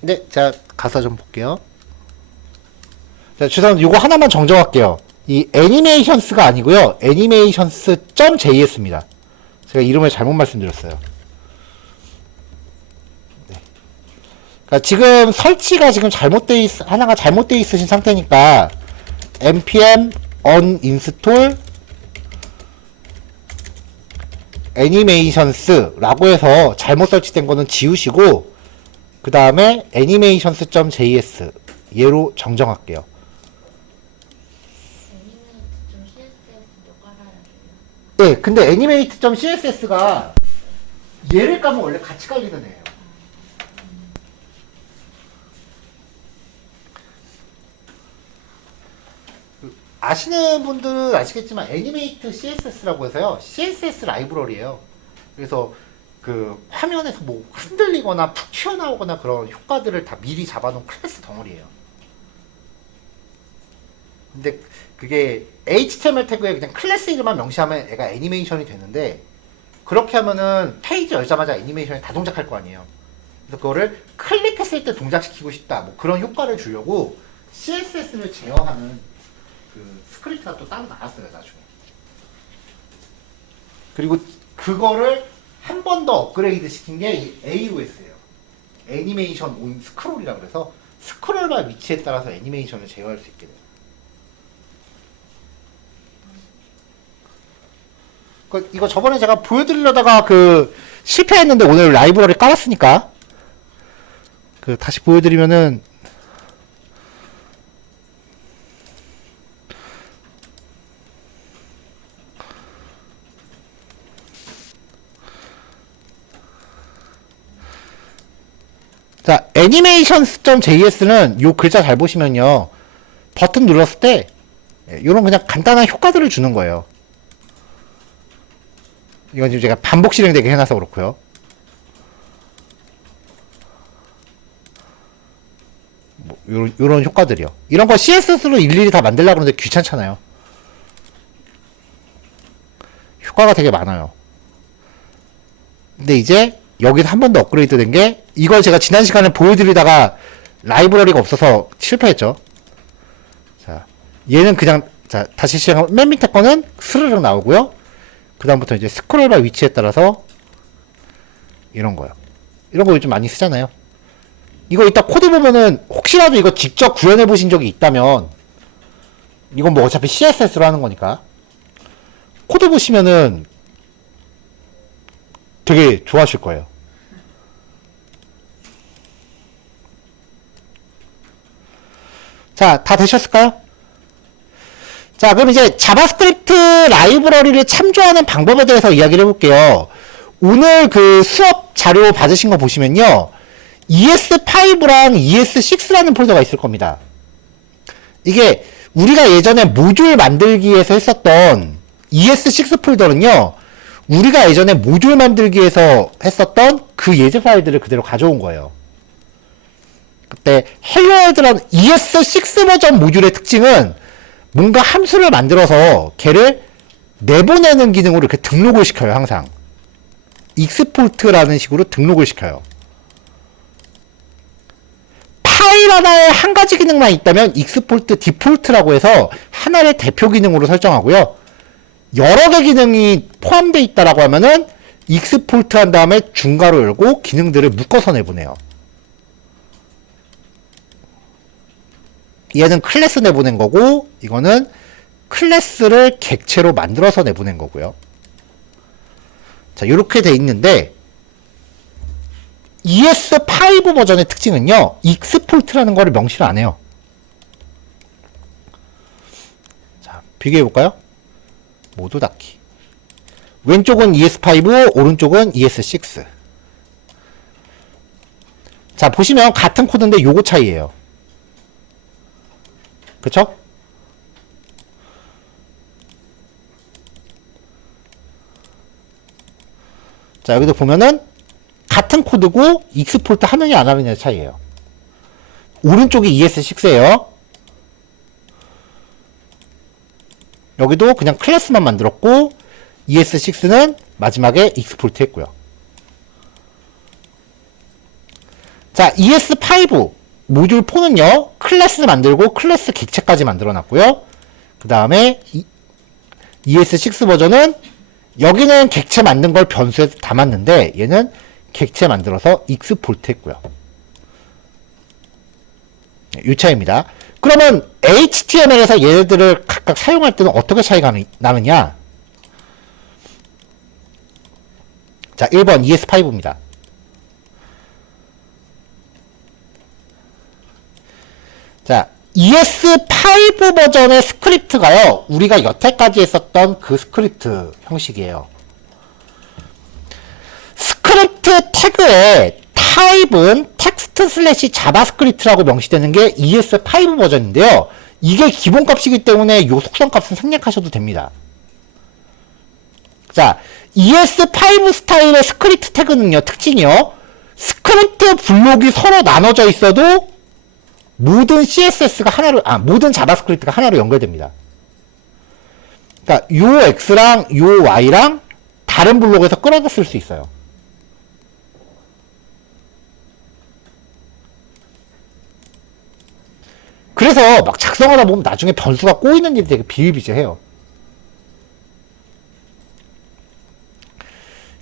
네, 자, 가서 좀 볼게요. 자, 죄송합니다. 요거 하나만 정정할게요. 이 애니메이션스가 아니고요. animations.js입니다. 제가 이름을 잘못 말씀드렸어요. 네. 그러니까 지금 설치가 지금 하나가 잘못되어 있으신 상태니까 npm uninstall 애니메이션스라고 해서 잘못 설치된 거는 지우시고 그 다음에 animations.js 얘로 정정할게요. 네, 근데 animate.css가 얘를 까면 원래 같이 깔리는 애예요. 아시는 분들은 아시겠지만 애니메이트 CSS라고 해서요. CSS 라이브러리예요. 그래서 그 화면에서 뭐 흔들리거나 푹 튀어나오거나 그런 효과들을 다 미리 잡아놓은 클래스 덩어리예요. 근데 그게 HTML 태그에 그냥 클래스 이름만 명시하면 애가 애니메이션이 되는데 그렇게 하면은 페이지 열자마자 애니메이션이 다 동작할 거 아니에요. 그래서 그거를 클릭했을 때 동작시키고 싶다. 뭐 그런 효과를 주려고 CSS를 제어하는 그 스크립트가 또 따로 나왔어요, 나중에. 그리고 그거를 한 번 더 업그레이드 시킨 게 AOS예요. 애니메이션 온 스크롤이라 그래서 스크롤과 위치에 따라서 애니메이션을 제어할 수 있게 돼요. 이거 저번에 제가 보여드리려다가 그 실패했는데 오늘 라이브러리 깔았으니까 그 다시 보여드리면은 자, animations.js는 요 글자 잘 보시면요. 버튼 눌렀을 때 요런 그냥 간단한 효과들을 주는 거예요. 이건 지금 제가 반복 실행되게 해놔서 그렇고요. 뭐 요런 효과들이요. 이런 거 CSS로 일일이 다 만들려고 하는데 귀찮잖아요. 효과가 되게 많아요. 근데 이제 여기서 한 번 더 업그레이드 된 게 이걸 제가 지난 시간에 보여드리다가 라이브러리가 없어서 실패했죠. 자, 얘는 그냥 자 다시 시작하면 맨 밑에 거는 스르륵 나오고요. 그 다음부터 이제 스크롤바 위치에 따라서 이런 거요. 이런 거 요즘 많이 쓰잖아요. 이거 이따 코드 보면은 혹시라도 이거 직접 구현해 보신 적이 있다면 이건 뭐 어차피 CSS로 하는 거니까 코드 보시면은 되게 좋아하실 거예요. 자, 다 되셨을까요? 자, 그럼 이제 자바스크립트 라이브러리를 참조하는 방법에 대해서 이야기를 해볼게요. 오늘 그 수업 자료 받으신 거 보시면요. ES5랑 ES6라는 폴더가 있을 겁니다. 이게 우리가 예전에 모듈 만들기에서 했었던 ES6 폴더는요. 우리가 예전에 모듈 만들기에서 했었던 그 예제 파일들을 그대로 가져온 거예요. 그때 헬로월드라는 ES6 버전 모듈의 특징은 뭔가 함수를 만들어서 걔를 내보내는 기능으로 이렇게 등록을 시켜요, 항상. 익스포트라는 식으로 등록을 시켜요. 파일 하나에 한 가지 기능만 있다면 익스포트 디폴트라고 해서 하나의 대표 기능으로 설정하고요. 여러 개 기능이 포함되어 있다라고 하면은 익스포트 한 다음에 중괄호 열고 기능들을 묶어서 내보내요. 얘는 클래스 내보낸 거고 이거는 클래스를 객체로 만들어서 내보낸 거고요. 자, 이렇게 돼 있는데 ES5 버전의 특징은요. 익스포트라는 거를 명시를 안 해요. 자, 비교해 볼까요? 모두 닫기. 왼쪽은 ES5, 오른쪽은 ES6. 자, 보시면 같은 코드인데 요거 차이예요. 그쵸? 자, 여기도 보면은 같은 코드고 익스포트 하느냐 안 하느냐의 차이예요. 오른쪽이 ES6예요. 여기도 그냥 클래스만 만들었고 ES6는 마지막에 익스포트 했고요. 자, ES5 모듈 4는요. 클래스 만들고 클래스 객체까지 만들어 놨고요. 그 다음에 ES6 버전은 여기는 객체 만든 걸 변수에 담았는데 얘는 객체 만들어서 익스포트 했고요. 이 차이입니다. 그러면 HTML에서 얘네들을 각각 사용할 때는 어떻게 차이가 나느냐? 자, 1번 ES5입니다. 자, ES5 버전의 스크립트가요, 우리가 여태까지 했었던 그 스크립트 형식이에요. 스크립트 태그의 타입은 텍스트 슬래시 자바스크립트라고 명시되는 게 ES5 버전인데요. 이게 기본값이기 때문에 요 속성값은 생략하셔도 됩니다. 자, ES5 스타일의 스크립트 태그는요, 특징이요, 스크립트 블록이 서로 나눠져 있어도 모든 CSS가 하나로, 모든 자바스크립트가 하나로 연결됩니다. 그러니까 요 X랑 요 Y랑 다른 블록에서 끌어다 쓸 수 있어요. 그래서 막 작성하다 보면 나중에 변수가 꼬이는 일이 되게 비일비재해요.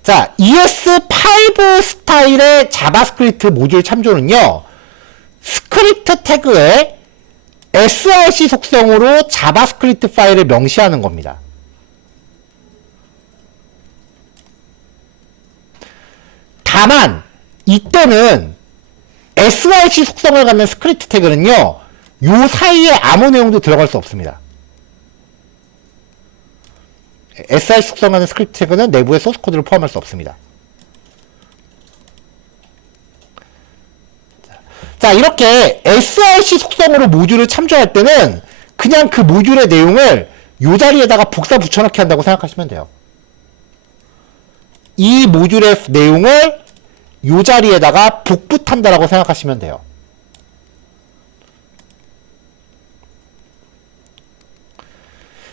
자, ES5 스타일의 자바스크립트 모듈 참조는요, 스크립트 태그에 src 속성으로 자바스크립트 파일을 명시하는 겁니다. 다만 이때는 src 속성을 갖는 스크립트 태그는요, 요 사이에 아무 내용도 들어갈 수 없습니다. src 속성을 갖는 스크립트 태그는 내부에 소스 코드를 포함할 수 없습니다. 자, 이렇게 src 속성으로 모듈을 참조할 때는 그냥 그 모듈의 내용을 요 자리에다가 복사 붙여넣기 한다고 생각하시면 돼요. 이 모듈의 내용을 요 자리에다가 복붙한다라고 생각하시면 돼요.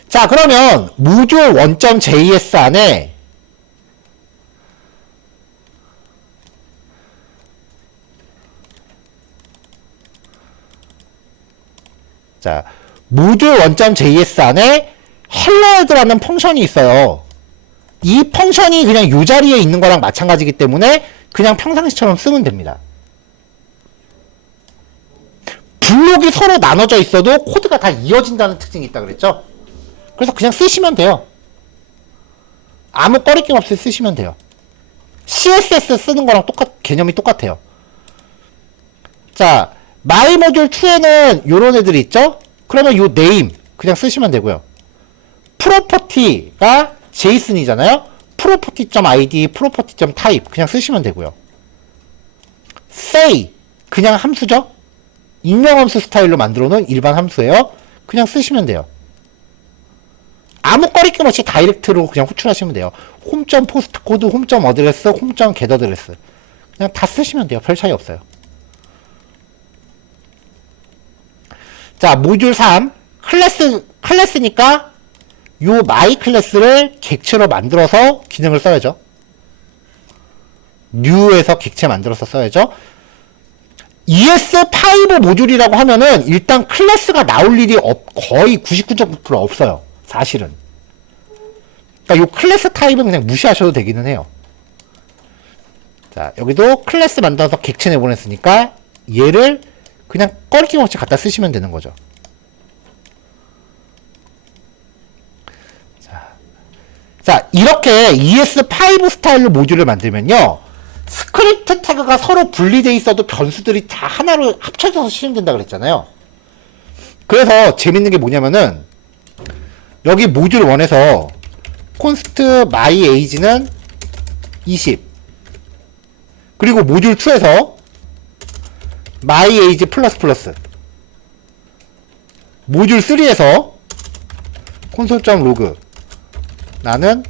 자, 그러면 모듈 1.js 안에 자, 모듈 1.js 안에 helloworld라는 펑션이 있어요. 이 펑션이 그냥 요 자리에 있는 거랑 마찬가지이기 때문에 그냥 평상시처럼 쓰면 됩니다. 블록이 서로 나눠져 있어도 코드가 다 이어진다는 특징이 있다 그랬죠? 그래서 그냥 쓰시면 돼요. 아무 꺼리낌 없이 쓰시면 돼요. CSS 쓰는 거랑 개념이 똑같아요. 자, 마이모듈2에는 요런 애들이 있죠? 그러면 요 네임 그냥 쓰시면 되고요. 프로퍼티가 제이슨이잖아요? property.id, property.type 그냥 쓰시면 되고요. say 그냥 함수죠? 익명함수 스타일로 만들어 놓은 일반 함수예요. 그냥 쓰시면 돼요. 아무 꺼리낌 없이 다이렉트로 그냥 호출하시면 돼요. 홈.포스트코드, 홈.어드레스, 홈.get어드레스 그냥 다 쓰시면 돼요. 별 차이 없어요. 자, 모듈 3 클래스니까 요 my 클래스를 객체로 만들어서 기능을 써야죠. new에서 객체 만들어서 써야죠. ES5 모듈이라고 하면은 일단 클래스가 나올 일이 거의 99.9% 없어요. 사실은. 그러니까 요 클래스 타입은 그냥 무시하셔도 되기는 해요. 자, 여기도 클래스 만들어서 객체 내보냈으니까 얘를 그냥 꺼리낌 없이 갖다 쓰시면 되는 거죠. 자, 이렇게 ES5 스타일로 모듈을 만들면요, 스크립트 태그가 서로 분리되어 있어도 변수들이 다 하나로 합쳐져서 실행된다 그랬잖아요. 그래서 재밌는 게 뭐냐면은 여기 모듈 1에서 const my age는 20 그리고 모듈 2에서 my age 플러스 모듈 3에서 console.log 나는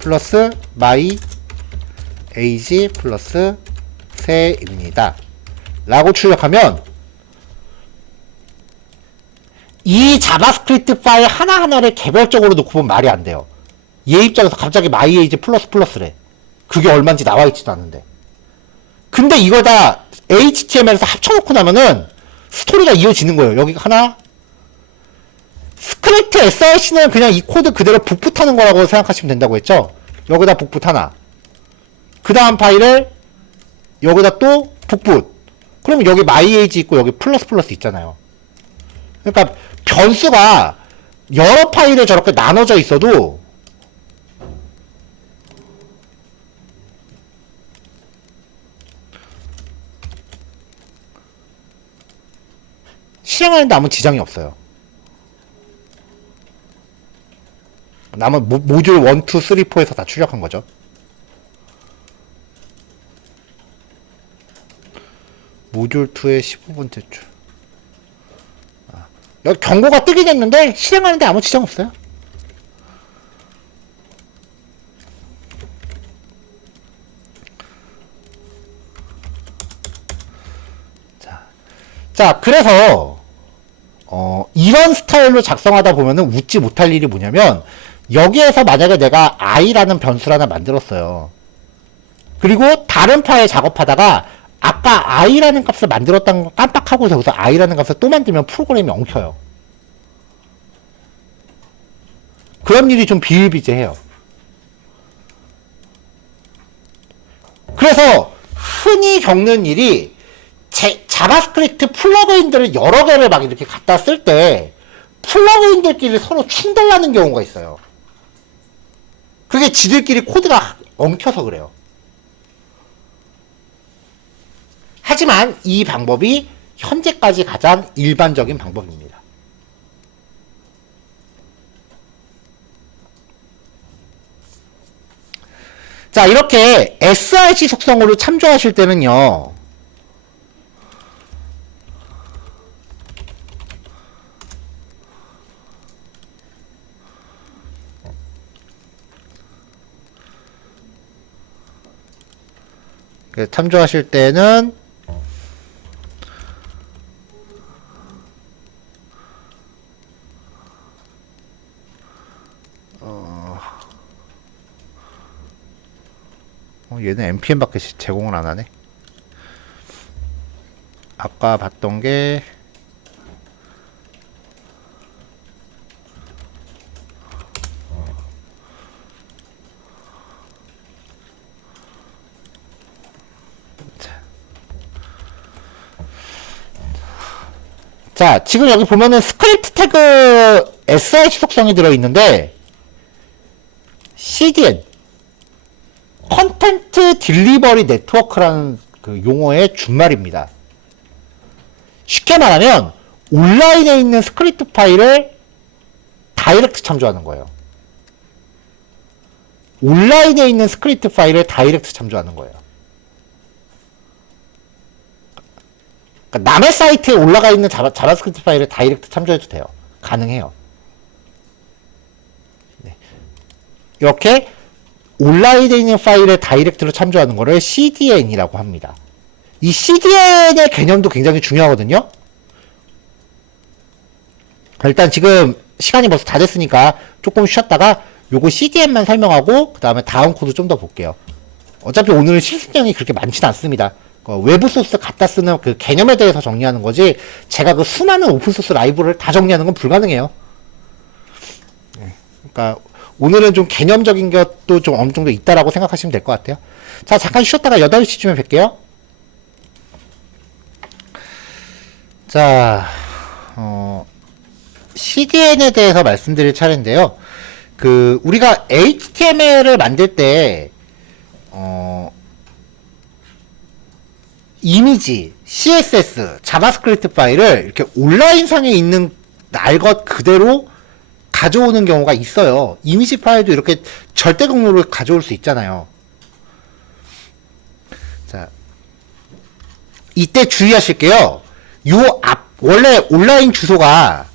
플러스 my age 플러스 세입니다 라고 출력하면 이 자바스크립트 파일 하나하나를 개별적으로 놓고 보면 말이 안 돼요. 얘 입장에서 갑자기 my age 플러스래. 그게 얼마인지 나와 있지도 않는데. 근데 이걸 다 HTML에서 합쳐놓고 나면은 스토리가 이어지는 거예요. 여기 하나, 스크립트 src는 그냥 이 코드 그대로 복붙하는 거라고 생각하시면 된다고 했죠. 여기다 복붙 하나, 그 다음 파일을 여기다 또 복붙. 그러면 여기 my age 있고 여기 플러스 있잖아요. 그러니까 변수가 여러 파일에 저렇게 나눠져 있어도 실행하는데 아무 지장이 없어요. 남은 모듈 1, 2, 3, 4에서 다 출력한 거죠. 모듈 2의 15번째 줄. 여기 경고가 뜨긴 했는데 실행하는데 아무 지장 없어요. 자, 그래서 이런 스타일로 작성하다 보면은 웃지 못할 일이 뭐냐면, 여기에서 만약에 내가 i라는 변수를 하나 만들었어요. 그리고 다른 파일 작업하다가 아까 i라는 값을 만들었다는 거 깜빡하고 여기서 i라는 값을 또 만들면 프로그램이 엉켜요. 그런 일이 좀 비일비재해요. 그래서 흔히 겪는 일이 자바스크립트 플러그인들을 여러 개를 막 이렇게 갖다 쓸 때 플러그인들끼리 서로 충돌하는 경우가 있어요. 그게 지들끼리 코드가 엉켜서 그래요. 하지만 이 방법이 현재까지 가장 일반적인 방법입니다. 자, 이렇게 src 속성으로 참조하실 때는요, 참조하실 때는 얘는 npm밖에 제공을 안 하네. 아까 봤던 게 자, 지금 여기 보면은 스크립트 태그 src 속성이 들어있는데 CDN 컨텐트 딜리버리 네트워크라는 그 용어의 준말입니다. 쉽게 말하면 온라인에 있는 스크립트 파일을 다이렉트 참조하는 거예요. 온라인에 있는 스크립트 파일을 다이렉트 참조하는 거예요. 그러니까 남의 사이트에 올라가 있는 자바스크립트 파일을 다이렉트 참조해도 돼요. 가능해요. 네. 이렇게 온라인에 있는 파일을 다이렉트로 참조하는 거를 CDN이라고 합니다. 이 CDN의 개념도 굉장히 중요하거든요. 일단 지금 시간이 벌써 다 됐으니까 조금 쉬었다가 요거 CDN만 설명하고 그 다음에 다음 코드 좀 더 볼게요. 어차피 오늘은 실습량이 그렇게 많지는 않습니다. 외부 소스 갖다 쓰는 그 개념에 대해서 정리하는 거지, 제가 그 수많은 오픈소스 라이브러리를 다 정리하는 건 불가능해요. 그러니까 오늘은 좀 개념적인 것도 좀 어느 정도 있다라고 생각하시면 될 것 같아요. 자, 잠깐 쉬었다가 8시쯤에 뵐게요. 자, CDN에 대해서 말씀드릴 차례인데요. 우리가 HTML을 만들 때, 이미지, CSS, 자바스크립트 파일을 이렇게 온라인상에 있는 날 것 그대로 가져오는 경우가 있어요. 이미지 파일도 이렇게 절대 경로를 가져올 수 있잖아요. 자, 이때 주의하실게요. 원래 온라인 주소가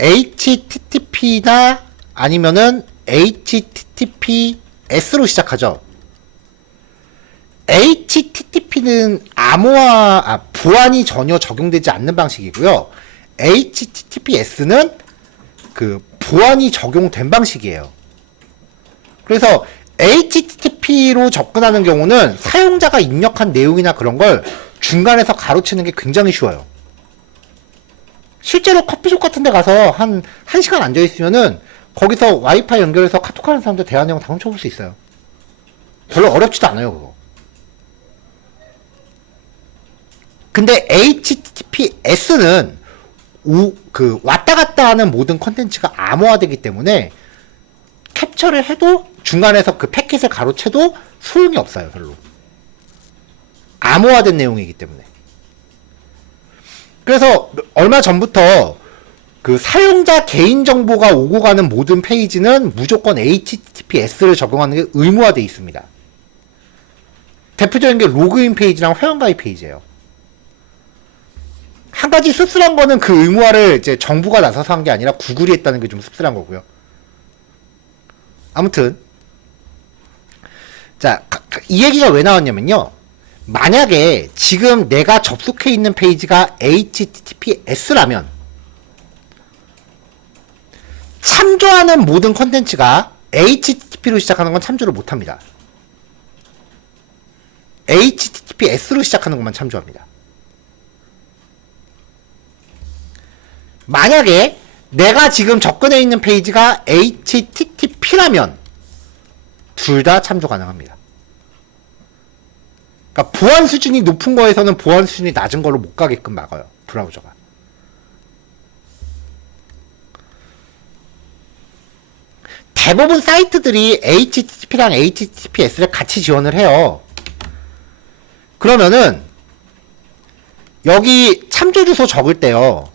HTTP나 아니면은 HTTPS로 시작하죠. HTTP는 보안이 전혀 적용되지 않는 방식이고요. HTTPS는 보안이 적용된 방식이에요. 그래서 HTTP로 접근하는 경우는 사용자가 입력한 내용이나 그런 걸 중간에서 가로채는 게 굉장히 쉬워요. 실제로 커피숍 같은 데 가서 한 1시간 앉아있으면은 거기서 와이파이 연결해서 카톡하는 사람들 대화 내용 다 훔쳐볼 수 있어요. 별로 어렵지도 않아요, 그거. 근데 HTTPS는 왔다 갔다 하는 모든 컨텐츠가 암호화되기 때문에 캡처를 해도 중간에서 그 패킷을 가로채도 소용이 없어요, 별로. 암호화된 내용이기 때문에. 그래서 얼마 전부터 그 사용자 개인정보가 오고 가는 모든 페이지는 무조건 HTTPS를 적용하는 게 의무화되어 있습니다. 대표적인 게 로그인 페이지랑 회원가입 페이지예요. 한 가지 씁쓸한 거는 그 의무화를 이제 정부가 나서서 한 게 아니라 구글이 했다는 게 좀 씁쓸한 거고요. 아무튼 자, 이 얘기가 왜 나왔냐면요. 만약에 지금 내가 접속해 있는 페이지가 HTTPS라면 참조하는 모든 컨텐츠가 HTTP로 시작하는 건 참조를 못합니다. HTTPS로 시작하는 것만 참조합니다. 만약에 내가 지금 접근해 있는 페이지가 HTTP라면 둘 다 참조 가능합니다. 그러니까 보안 수준이 높은 거에서는 보안 수준이 낮은 걸로 못 가게끔 막아요. 브라우저가. 대부분 사이트들이 HTTP랑 HTTPS를 같이 지원을 해요. 그러면은 여기 참조 주소 적을 때요.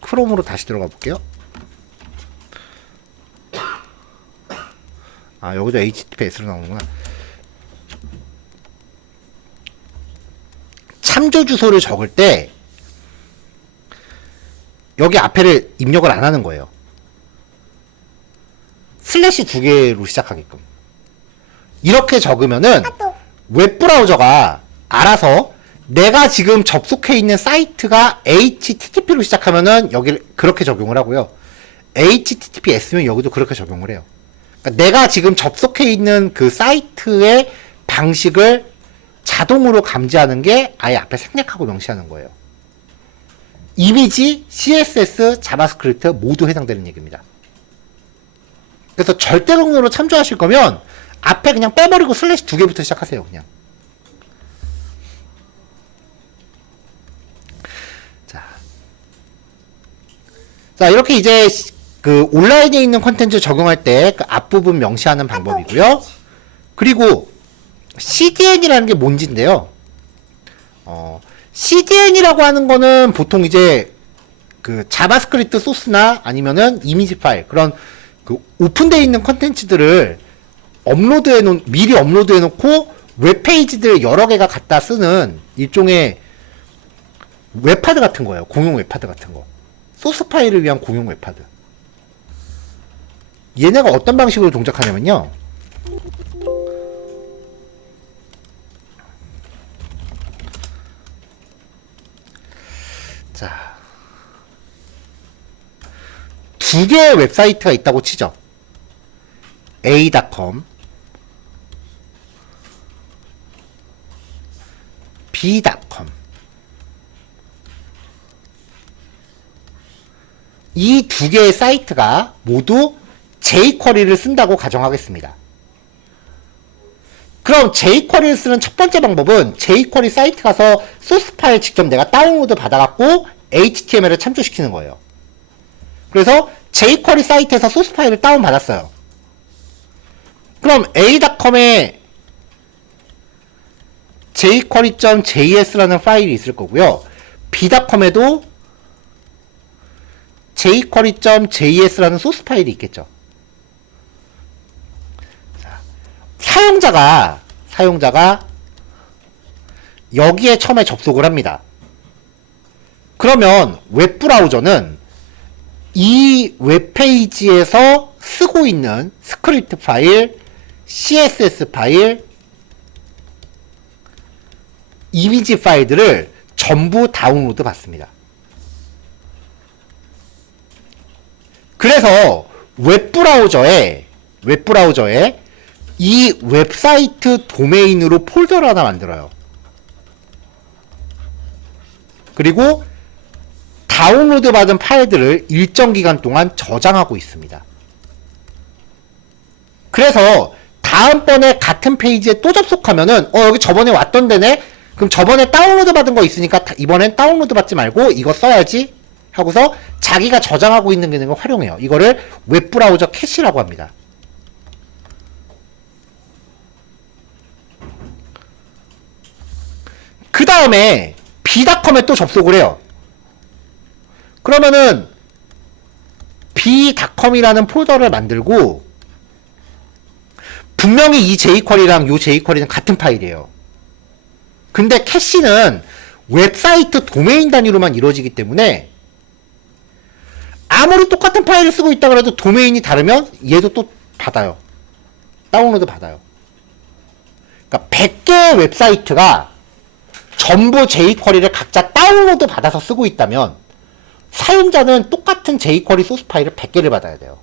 크롬으로 다시 들어가 볼게요. 아, 여기도 HTTPS로 나오는구나. 참조 주소를 적을 때 여기 앞에를 입력을 안 하는 거예요. 슬래시 2개로 시작하게끔. 이렇게 적으면은 웹브라우저가 알아서 내가 지금 접속해 있는 사이트가 HTTP로 시작하면은 여기를 그렇게 적용을 하고요. HTTPS면 여기도 그렇게 적용을 해요. 그러니까 내가 지금 접속해 있는 그 사이트의 방식을 자동으로 감지하는 게 아예 앞에 생략하고 명시하는 거예요. 이미지, CSS, 자바스크립트 모두 해당되는 얘기입니다. 그래서 절대 경로로 참조하실 거면 앞에 그냥 빼버리고 슬래시 2개부터 시작하세요. 그냥. 자, 이렇게 이제 그 온라인에 있는 콘텐츠 적용할 때 그 앞부분 명시하는 방법이고요. 그리고 CDN이라는 게 뭔지인데요. CDN이라고 하는 거는 보통 이제 그 자바스크립트 소스나 아니면은 이미지 파일, 그런 그 오픈되어 있는 콘텐츠들을 미리 업로드해 놓고 웹페이지들 여러 개가 갖다 쓰는 일종의 웹하드 같은 거예요. 공용 웹하드 같은 거. 소스 파일을 위한 공용 웹하드. 얘네가 어떤 방식으로 동작하냐면요. 자, 두 개의 웹사이트가 있다고 치죠. A.com, B.com. 이 두 개의 사이트가 모두 jQuery를 쓴다고 가정하겠습니다. 그럼 jQuery를 쓰는 첫 번째 방법은 jQuery 사이트 가서 소스 파일 직접 내가 다운로드 받아갖고 HTML을 참조시키는 거예요. 그래서 jQuery 사이트에서 소스 파일을 다운받았어요. 그럼 A.com에 jQuery.js라는 파일이 있을 거고요. B.com에도 jQuery.js라는 소스 파일이 있겠죠. 자, 사용자가 여기에 처음에 접속을 합니다. 그러면 웹브라우저는 이 웹페이지에서 쓰고 있는 스크립트 파일, CSS 파일, 이미지 파일들을 전부 다운로드 받습니다. 그래서 웹브라우저에 이 웹사이트 도메인으로 폴더를 하나 만들어요. 그리고 다운로드 받은 파일들을 일정 기간 동안 저장하고 있습니다. 그래서 다음번에 같은 페이지에 또 접속하면은 여기 저번에 왔던 데네? 그럼 저번에 다운로드 받은 거 있으니까 이번엔 다운로드 받지 말고 이거 써야지 하고서 자기가 저장하고 있는 기능을 활용해요. 이거를 웹브라우저 캐시라고 합니다. 다음에 B닷컴에 또 접속을 해요. 그러면은 B닷컴이라는 폴더를 만들고 분명히 이 jQuery랑 요 jQuery는 같은 파일이에요. 근데 캐시는 웹사이트 도메인 단위로만 이루어지기 때문에 아무리 똑같은 파일을 쓰고 있다 그래도 도메인이 다르면 얘도 또 받아요. 다운로드 받아요. 그러니까 100개의 웹사이트가 전부 jQuery를 각자 다운로드 받아서 쓰고 있다면 사용자는 똑같은 jQuery 소스 파일을 100개를 받아야 돼요.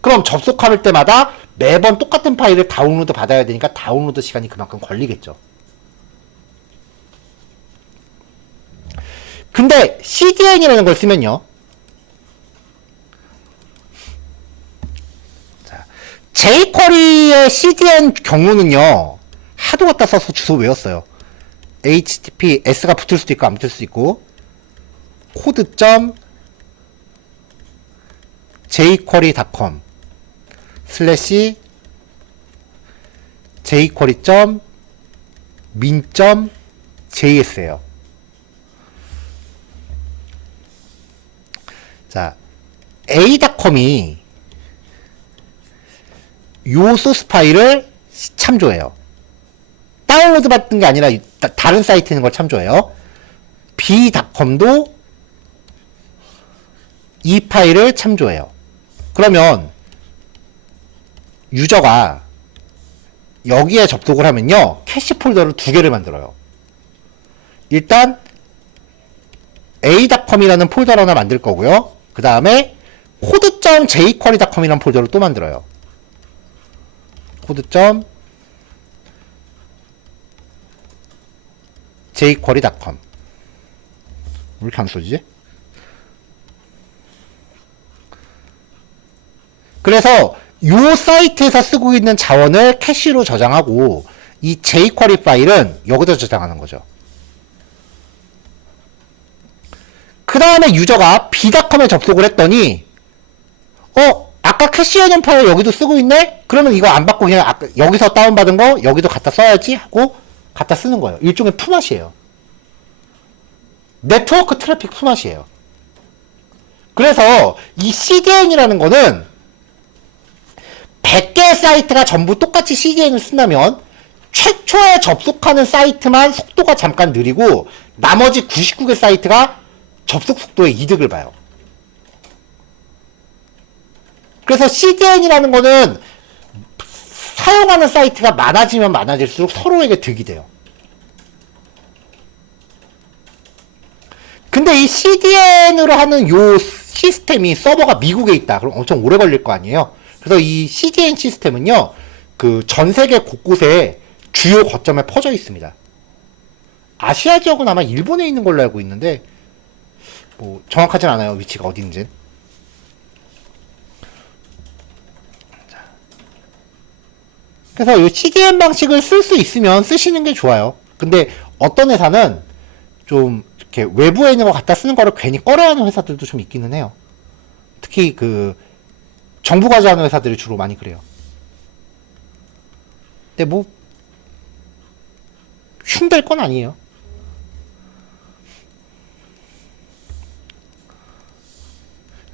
그럼 접속할 때마다 매번 똑같은 파일을 다운로드 받아야 되니까 다운로드 시간이 그만큼 걸리겠죠. 근데 CDN이라는 걸 쓰면요. 자, jQuery의 CDN 경우는요. 하도 갖다 써서 주소 외웠어요. https가 붙을 수도 있고 안 붙을 수도 있고 code.jquery.com /jquery.min.js예요. 자, a.com이 요 소스 파일을 참조해요. 다운로드 받은 게 아니라 다른 사이트에 있는 걸 참조해요. b.com도 이 파일을 참조해요. 그러면 유저가 여기에 접속을 하면요. 캐시 폴더를 2개를 만들어요. 일단 a.com이라는 폴더를 하나 만들 거고요. 그 다음에 code.jquery.com이라는 폴더를 또 만들어요. code.jquery.com 왜 이렇게 안 써지지? 그래서 요 사이트에서 쓰고 있는 자원을 캐시로 저장하고 이 jQuery 파일은 여기다 저장하는 거죠. 그 다음에 유저가 b.com에 접속을 했더니 아까 캐시해놓은 파일 여기도 쓰고 있네? 그러면 이거 안 받고 그냥 여기서 다운받은 거 여기도 갖다 써야지 하고 갖다 쓰는 거예요. 일종의 푸맛이에요. 네트워크 트래픽 푸맛이에요. 그래서 이 CDN이라는 거는 100개의 사이트가 전부 똑같이 CDN을 쓴다면 최초에 접속하는 사이트만 속도가 잠깐 느리고 나머지 99개 사이트가 접속 속도에 이득을 봐요. 그래서 CDN이라는 거는 사용하는 사이트가 많아지면 많아질수록 서로에게 득이 돼요. 근데 이 CDN으로 하는 요 시스템이 서버가 미국에 있다. 그럼 엄청 오래 걸릴 거 아니에요? 그래서 이 CDN 시스템은요, 그 전 세계 곳곳에 주요 거점에 퍼져 있습니다. 아시아 지역은 아마 일본에 있는 걸로 알고 있는데, 뭐, 정확하진 않아요. 위치가 어딘지. 그래서 이 CDN 방식을 쓸 수 있으면 쓰시는 게 좋아요. 근데 어떤 회사는 좀 이렇게 외부에 있는 거 갖다 쓰는 거를 괜히 꺼려하는 회사들도 좀 있기는 해요. 특히 그 정부 과제하는 회사들이 주로 많이 그래요. 근데 뭐 흉될 건 아니에요.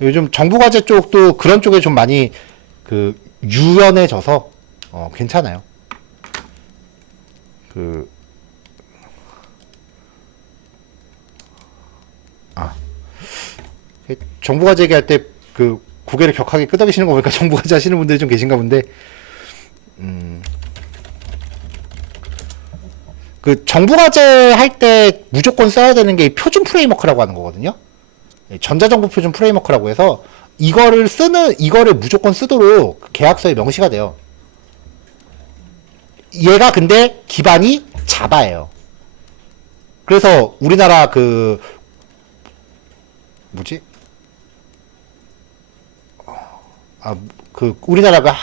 요즘 정부 과제 쪽도 그런 쪽에 좀 많이 그 유연해져서 괜찮아요. 정부 과제 얘기할 때 그 고개를 격하게 끄덕이시는 거 보니까 정부 과제 하시는 분들이 좀 계신가 본데, 그 정부 과제 할 때 무조건 써야 되는 게 표준 프레임워크라고 하는 거거든요. 전자정부 표준 프레임워크라고 해서 이거를 무조건 쓰도록 계약서에 명시가 돼요. 얘가 근데 기반이 자바예요. 그래서 우리나라 그 뭐지? 우리나라가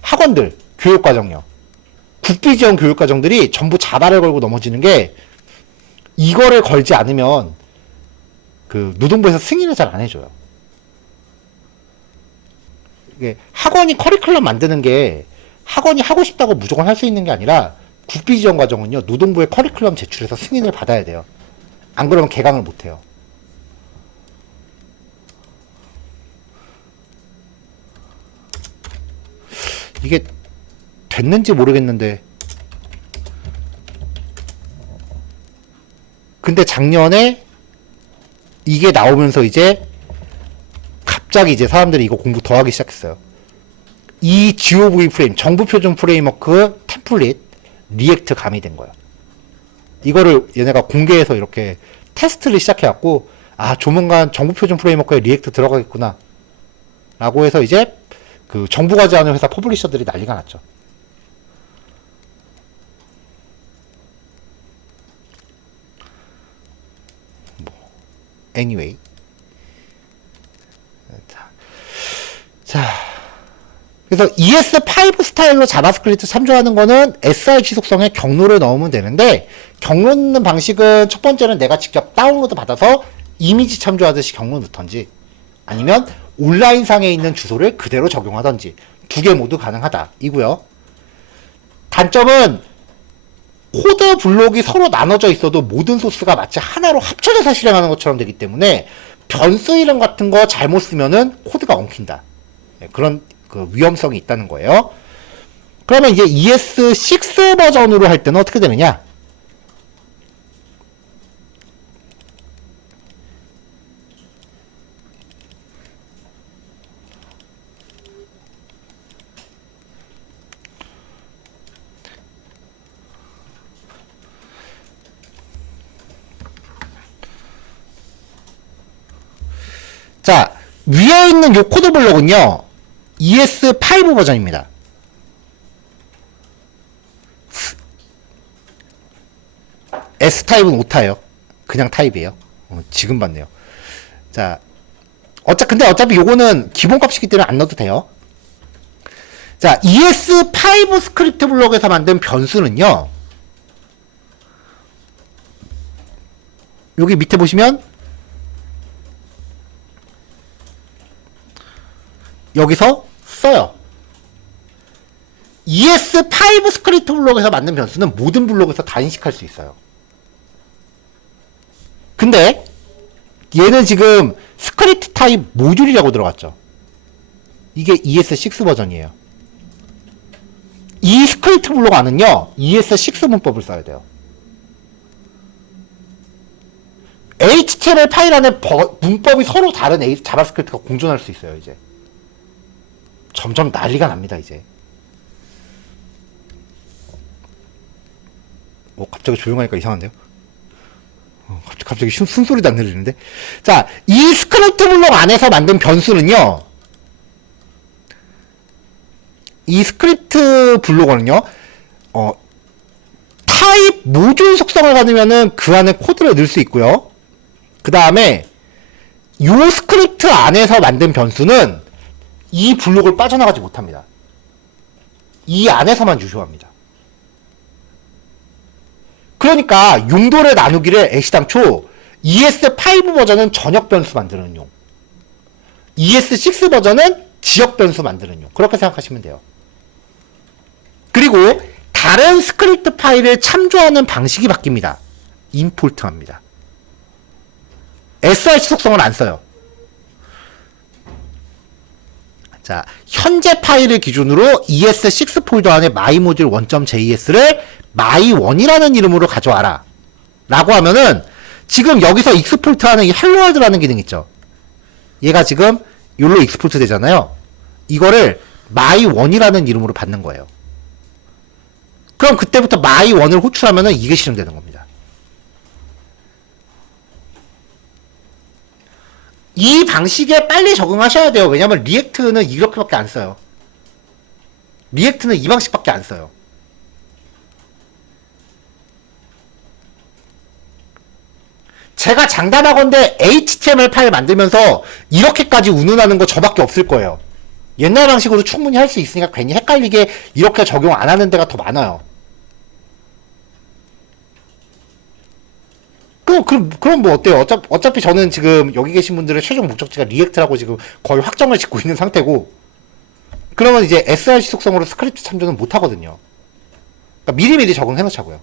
학원들 교육과정요. 국비지원 교육과정들이 전부 자바를 걸고 넘어지는 게 이거를 걸지 않으면 그 노동부에서 승인을 잘 안 해줘요. 이게 학원이 커리큘럼 만드는 게 학원이 하고 싶다고 무조건 할 수 있는 게 아니라 국비 지원 과정은요, 노동부의 커리큘럼 제출해서 승인을 받아야 돼요. 안 그러면 개강을 못 해요. 이게 됐는지 모르겠는데, 근데 작년에 이게 나오면서 이제 갑자기 이제 사람들이 이거 공부 더 하기 시작했어요. 이 GOV 프레임, 정부 표준 프레임워크 템플릿 리액트 가미된 거예요. 이거를 얘네가 공개해서 이렇게 테스트를 시작해갖고, 아, 조만간 정부 표준 프레임워크에 리액트 들어가겠구나 라고 해서 이제 그 정부가 제안하는 회사 퍼블리셔들이 난리가 났죠. anyway. 자, 그래서 ES5 스타일로 자바스크립트 참조하는 거는 SRC 속성에 경로를 넣으면 되는데, 경로 넣는 방식은 첫 번째는 내가 직접 다운로드 받아서 이미지 참조하듯이 경로 넣던지, 아니면 온라인상에 있는 주소를 그대로 적용하던지, 두 개 모두 가능하다 이고요. 단점은 코드 블록이 서로 나눠져 있어도 모든 소스가 마치 하나로 합쳐져서 실행하는 것처럼 되기 때문에 변수 이름 같은 거 잘못 쓰면은 코드가 엉킨다. 그런 그 위험성이 있다는 거예요. 그러면 이제 ES6 버전으로 할 때는 어떻게 되느냐? 자, 위에 있는 요 코드 블록은요, ES5 버전입니다. S타입은 오타예요. 그냥 타입이에요. 지금 봤네요. 자, 근데 어차피 요거는 기본값이기 때문에 안 넣어도 돼요. 자, ES5 스크립트 블록에서 만든 변수는요, 여기 밑에 보시면 여기서 써요. ES5 스크립트 블록에서 만든 변수는 모든 블록에서 다 인식할 수 있어요. 근데 얘는 지금 스크립트 타입 모듈이라고 들어갔죠. 이게 ES6 버전이에요. 이 스크립트 블록 안은요, ES6 문법을 써야 돼요. HTML 파일 안에 문법이 서로 다른 자바스크립트가 공존할 수 있어요, 이제. 점점 난리가 납니다, 이제. 갑자기 조용하니까 이상한데요? 갑자기 숨소리도 안 들리는데? 자, 이 스크립트 블록 안에서 만든 변수는요, 이 스크립트 블록은요, 타입 모듈 속성을 가지면은 그 안에 코드를 넣을 수 있고요. 그 다음에, 요 스크립트 안에서 만든 변수는 이 블록을 빠져나가지 못합니다. 이 안에서만 유효합니다. 그러니까 용도를 나누기를 애시당초 ES5 버전은 전역 변수 만드는 용, ES6 버전은 지역 변수 만드는 용, 그렇게 생각하시면 돼요. 그리고 다른 스크립트 파일을 참조하는 방식이 바뀝니다. 임포트합니다. SRC 속성을 안 써요. 자, 현재 파일을 기준으로 ES6 폴더 안에 myModule 1.js를 my1이라는 이름으로 가져와라 라고 하면은, 지금 여기서 익스포트하는 이 헬로월드라는 기능 있죠. 얘가 지금 요로 익스포트 되잖아요. 이거를 my1이라는 이름으로 받는 거예요. 그럼 그때부터 my1을 호출하면은 이게 실행되는 겁니다. 이 방식에 빨리 적응하셔야 돼요. 왜냐면 리액트는 이렇게밖에 안 써요. 리액트는 이 방식밖에 안 써요. 제가 장담하건대 HTML 파일 만들면서 이렇게까지 운운하는 거 저밖에 없을 거예요. 옛날 방식으로 충분히 할 수 있으니까 괜히 헷갈리게 이렇게 적용 안 하는 데가 더 많아요. 그럼 뭐 어때요? 어차피 저는 지금 여기 계신 분들의 최종 목적지가 리액트라고 지금 거의 확정을 짓고 있는 상태고, 그러면 이제 SRC 속성으로 스크립트 참조는 못 하거든요. 그러니까 미리미리 적응해 놓자고요.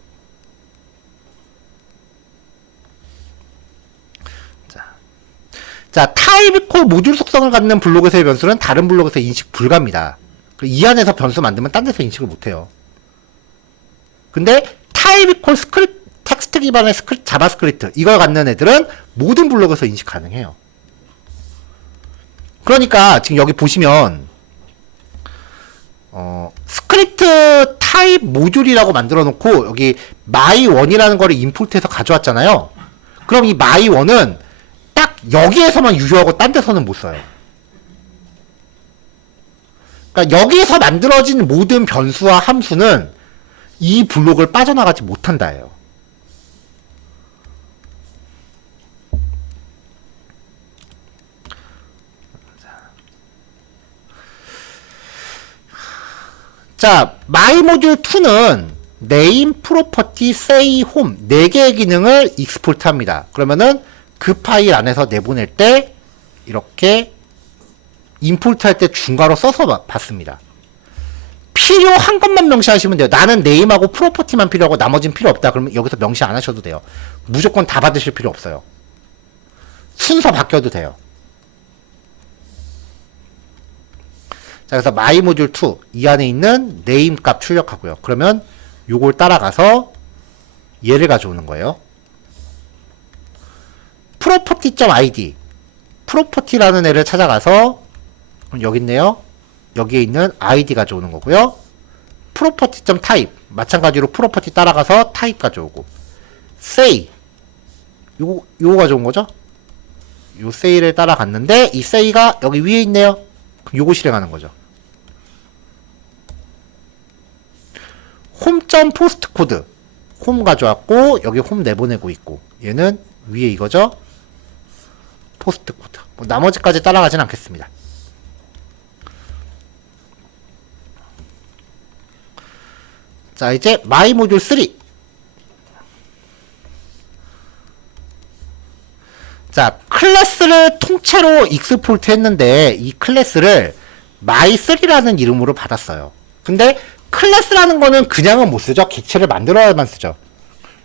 자, 타입 콜 모듈 속성을 갖는 블록에서의 변수는 다른 블록에서 인식 불가입니다. 이 안에서 변수 만들면 딴 데서 인식을 못해요. 근데 타입 콜 스크립트, 텍스트 기반의 자바스크립트 이걸 갖는 애들은 모든 블록에서 인식 가능해요. 그러니까 지금 여기 보시면 스크립트 타입 모듈이라고 만들어 놓고 여기 my1이라는 거를 임포트해서 가져왔잖아요. 그럼 이 my1은 딱 여기에서만 유효하고 딴 데서는 못 써요. 그러니까 여기에서 만들어진 모든 변수와 함수는 이 블록을 빠져나가지 못한다예요. 자, myModule2는 name, property, say, home 4개의 기능을 익스포트 합니다. 그러면은 그 파일 안에서 내보낼 때 이렇게 임포트 할 때 중괄호 써서 받습니다. 필요한 것만 명시하시면 돼요. 나는 네임하고 프로퍼티만 필요하고 나머지는 필요 없다. 그러면 여기서 명시 안 하셔도 돼요. 무조건 다 받으실 필요 없어요. 순서 바뀌어도 돼요. 자, 그래서 myModule2 이 안에 있는 name 값 출력하고요. 그러면 요걸 따라가서 얘를 가져오는 거예요. property.id property라는 애를 찾아가서 여기 있네요. 여기에 있는 id 가져오는 거고요. property.type 마찬가지로 property 따라가서 type 가져오고 say 요거 가져온 거죠. 요 say를 따라갔는데 이 say가 여기 위에 있네요. 그럼 요거 실행하는 거죠. home.postcode home 가져왔고 여기 home 내보내고 있고 얘는 위에 이거죠. postcode 뭐 나머지까지 따라가진 않겠습니다. 자, 이제 myModule 3 자, 클래스를 통째로 익스포트 했는데 이 클래스를 my3라는 이름으로 받았어요. 근데 클래스라는 거는 그냥은 못 쓰죠. 객체를 만들어야만 쓰죠.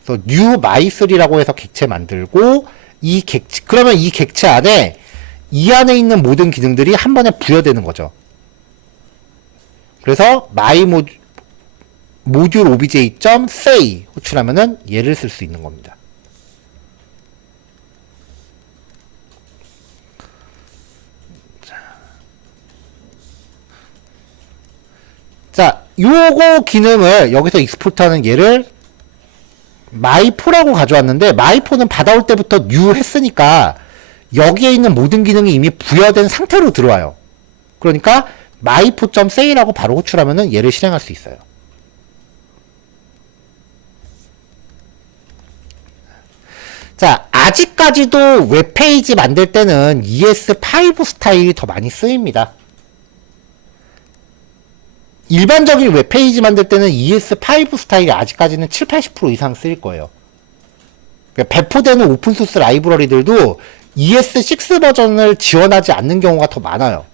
그래서 new my3라고 해서 객체 만들고 이 객체, 그러면 이 객체 안에 이 안에 있는 모든 기능들이 한 번에 부여되는 거죠. 그래서 myModule obj.say 호출하면은 얘를 쓸 수 있는 겁니다. 자, 요거 기능을 여기서 익스포트하는 얘를 my4라고 가져왔는데 my4는 받아올 때부터 new 했으니까 여기에 있는 모든 기능이 이미 부여된 상태로 들어와요. 그러니까 my4.say라고 바로 호출하면은 얘를 실행할 수 있어요. 자, 아직까지도 웹페이지 만들 때는 ES5 스타일이 더 많이 쓰입니다. 일반적인 웹페이지 만들 때는 ES5 스타일이 아직까지는 7, 80% 이상 쓰일 거예요. 그러니까 배포되는 오픈소스 라이브러리들도 ES6 버전을 지원하지 않는 경우가 더 많아요.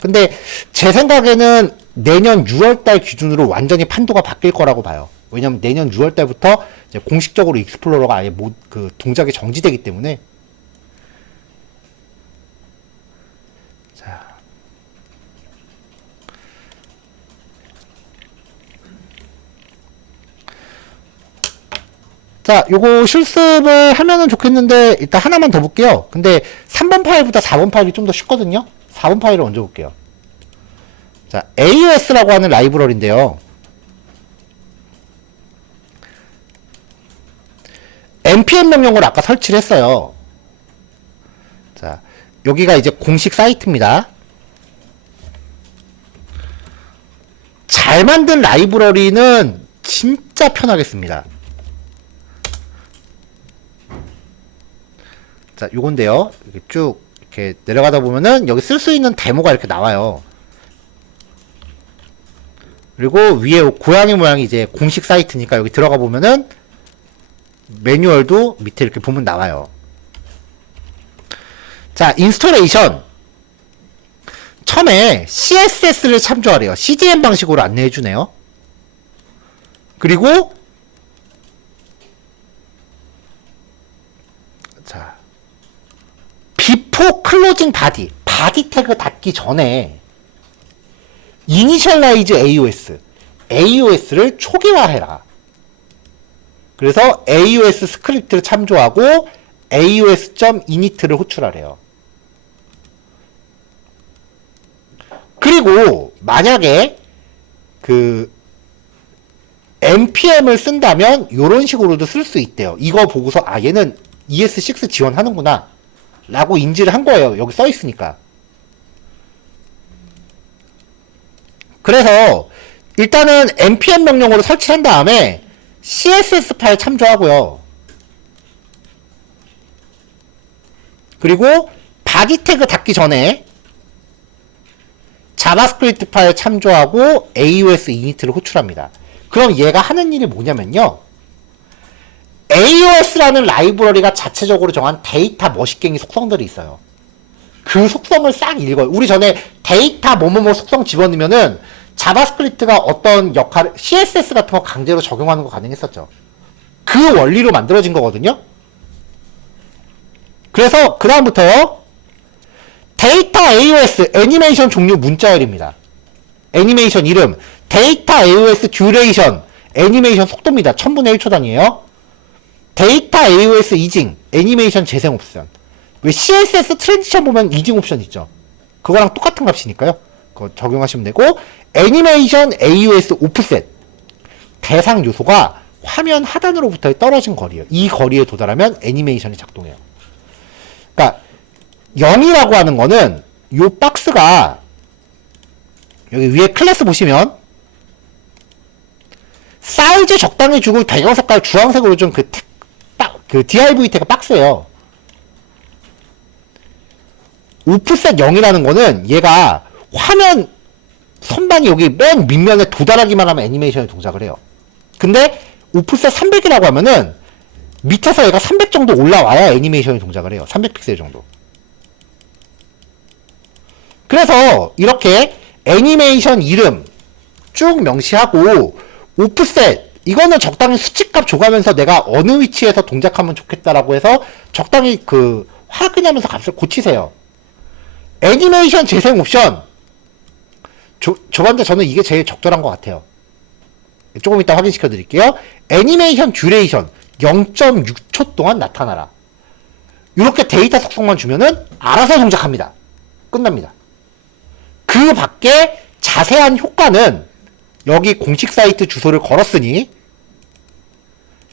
근데 제 생각에는 내년 6월달 기준으로 완전히 판도가 바뀔 거라고 봐요. 왜냐면 내년 6월달부터 이제 공식적으로 익스플로러가 아예 그 동작이 정지되기 때문에. 자, 요거 실습을 하면은 좋겠는데 일단 하나만 더 볼게요. 근데 3번 파일보다 4번 파일이 좀 더 쉽거든요. 4번 파일을 먼저 볼게요. 자, AOS라고 하는 라이브러리인데요. npm 명령을 아까 설치를 했어요. 자, 여기가 이제 공식 사이트입니다. 잘 만든 라이브러리는 진짜 편하겠습니다. 자, 요건데요. 이렇게 쭉 이렇게 내려가다 보면은 여기 쓸 수 있는 데모가 이렇게 나와요. 그리고 위에 고양이 모양이 이제 공식 사이트니까 여기 들어가 보면은 매뉴얼도 밑에 이렇게 보면 나와요. 자, 인스톨레이션. 처음에 CSS를 참조하래요. CDN 방식으로 안내해 주네요. 그리고 자, before closing body, 바디 태그 닫기 전에 initialize AOS를 초기화해라. 그래서 AOS 스크립트를 참조하고 AOS.init를 호출하래요. 그리고 만약에 그 npm을 쓴다면 이런 식으로도 쓸 수 있대요. 이거 보고서 아 얘는 ES6 지원하는구나 라고 인지를 한 거예요. 여기 써 있으니까. 그래서 일단은 npm 명령어로 설치한 다음에 CSS 파일 참조하고요. 그리고 바디 태그 닫기 전에 자바스크립트 파일 참조하고 AOS init를 호출합니다. 그럼 얘가 하는 일이 뭐냐면요. AOS라는 라이브러리가 자체적으로 정한 데이터 머시갱이 속성들이 있어요. 그 속성을 싹 읽어요. 우리 전에 데이터 뭐뭐뭐 속성 집어넣으면은 자바스크립트가 어떤 역할, CSS 같은 거 강제로 적용하는 거 가능했었죠. 그 원리로 만들어진 거거든요. 그래서 그 다음부터 데이터 AOS 애니메이션 종류 문자열입니다. 애니메이션 이름, 데이터 AOS 듀레이션, 애니메이션 속도입니다. 1000분의 1초 단위예요. 데이터 AOS 이징, 애니메이션 재생 옵션. 왜 CSS 트랜지션 보면 이징 옵션 있죠. 그거랑 똑같은 값이니까요. 그거 적용하시면 되고, 애니메이션 AOS 오프셋. 대상 요소가 화면 하단으로부터 떨어진 거리예요. 이 거리에 도달하면 애니메이션이 작동해요. 그러니까 0이라고 하는 거는 요 박스가 여기 위에 클래스 보시면 사이즈 적당히 주고 배경 색깔 주황색으로 좀 그 div 태그 박스예요. 오프셋 0이라는 거는 얘가 화면 선반이 여기 맨 밑면에 도달하기만 하면 애니메이션이 동작을 해요. 근데 오프셋 300이라고 하면은 밑에서 얘가 300 정도 올라와야 애니메이션이 동작을 해요. 300픽셀 정도. 그래서 이렇게 애니메이션 이름 쭉 명시하고 오프셋 이거는 적당히 수치값 줘가면서 내가 어느 위치에서 동작하면 좋겠다라고 해서 적당히 그 확인하면서 값을 고치세요. 애니메이션 재생 옵션 저번에 저는 이게 제일 적절한 것 같아요. 조금 이따 확인시켜 드릴게요. 애니메이션 듀레이션 0.6초 동안 나타나라. 이렇게 데이터 속성만 주면은 알아서 동작합니다. 끝납니다. 그 밖에 자세한 효과는 여기 공식 사이트 주소를 걸었으니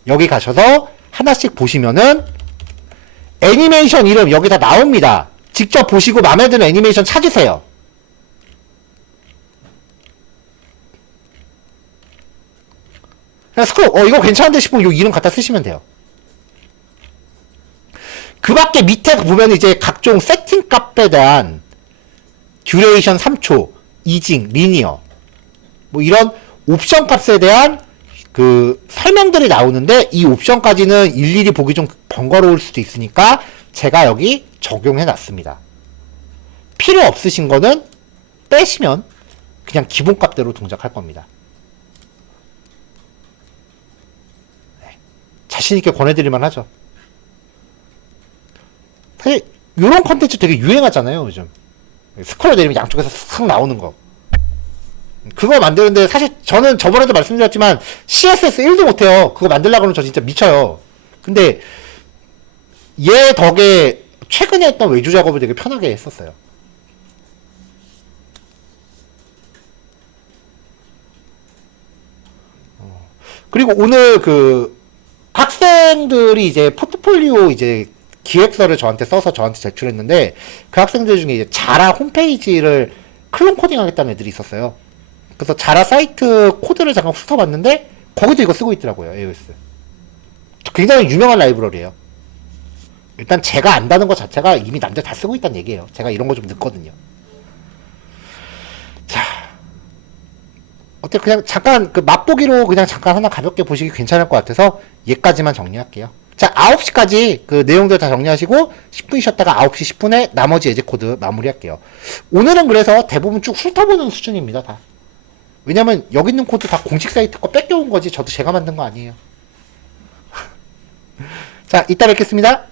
여기 가셔서 하나씩 보시면은 애니메이션 이름 여기 다 나옵니다. 직접 보시고 마음에 드는 애니메이션 찾으세요. 그냥 스크롤 이거 괜찮은데 싶으면 이 이름 갖다 쓰시면 돼요. 그 밖에 밑에 보면 이제 각종 세팅 값에 대한 듀레이션 3초, 이징, 리니어 뭐 이런 옵션 값에 대한 그 설명들이 나오는데 이 옵션까지는 일일이 보기 좀 번거로울 수도 있으니까 제가 여기 적용해 놨습니다. 필요 없으신 거는 빼시면 그냥 기본 값대로 동작할 겁니다. 네. 자신있게 권해드릴만 하죠. 사실 요런 컨텐츠 되게 유행하잖아요 요즘. 스크롤 내리면 양쪽에서 싹 나오는 거. 그거 만드는데 사실 저는 저번에도 말씀드렸지만 CSS 1도 못해요. 그거 만들려고 하면 저 진짜 미쳐요. 근데 얘 덕에 최근에 했던 외주 작업을 되게 편하게 했었어요. 그리고 오늘 그 학생들이 이제 포트폴리오 이제 기획서를 저한테 써서 저한테 제출했는데 그 학생들 중에 이제 자라 홈페이지를 클론 코딩 하겠다는 애들이 있었어요. 그래서 자라 사이트 코드를 잠깐 훑어봤는데 거기도 이거 쓰고 있더라고요. AOS. 굉장히 유명한 라이브러리예요. 일단 제가 안다는 것 자체가 이미 남들 다 쓰고 있다는 얘기예요. 제가 이런 거 좀 늦거든요. 자, 어때 그냥 잠깐 그 맛보기로 그냥 잠깐 하나 가볍게 보시기 괜찮을 것 같아서 얘까지만 정리할게요. 자, 9시까지 그 내용들 다 정리하시고 10분 쉬었다가 9시 10분에 나머지 예제 코드 마무리할게요. 오늘은 그래서 대부분 쭉 훑어보는 수준입니다. 다. 왜냐면 여기 있는 코드 다 공식 사이트 거 뺏겨온 거지. 저도 제가 만든 거 아니에요. 자, 이따 뵙겠습니다.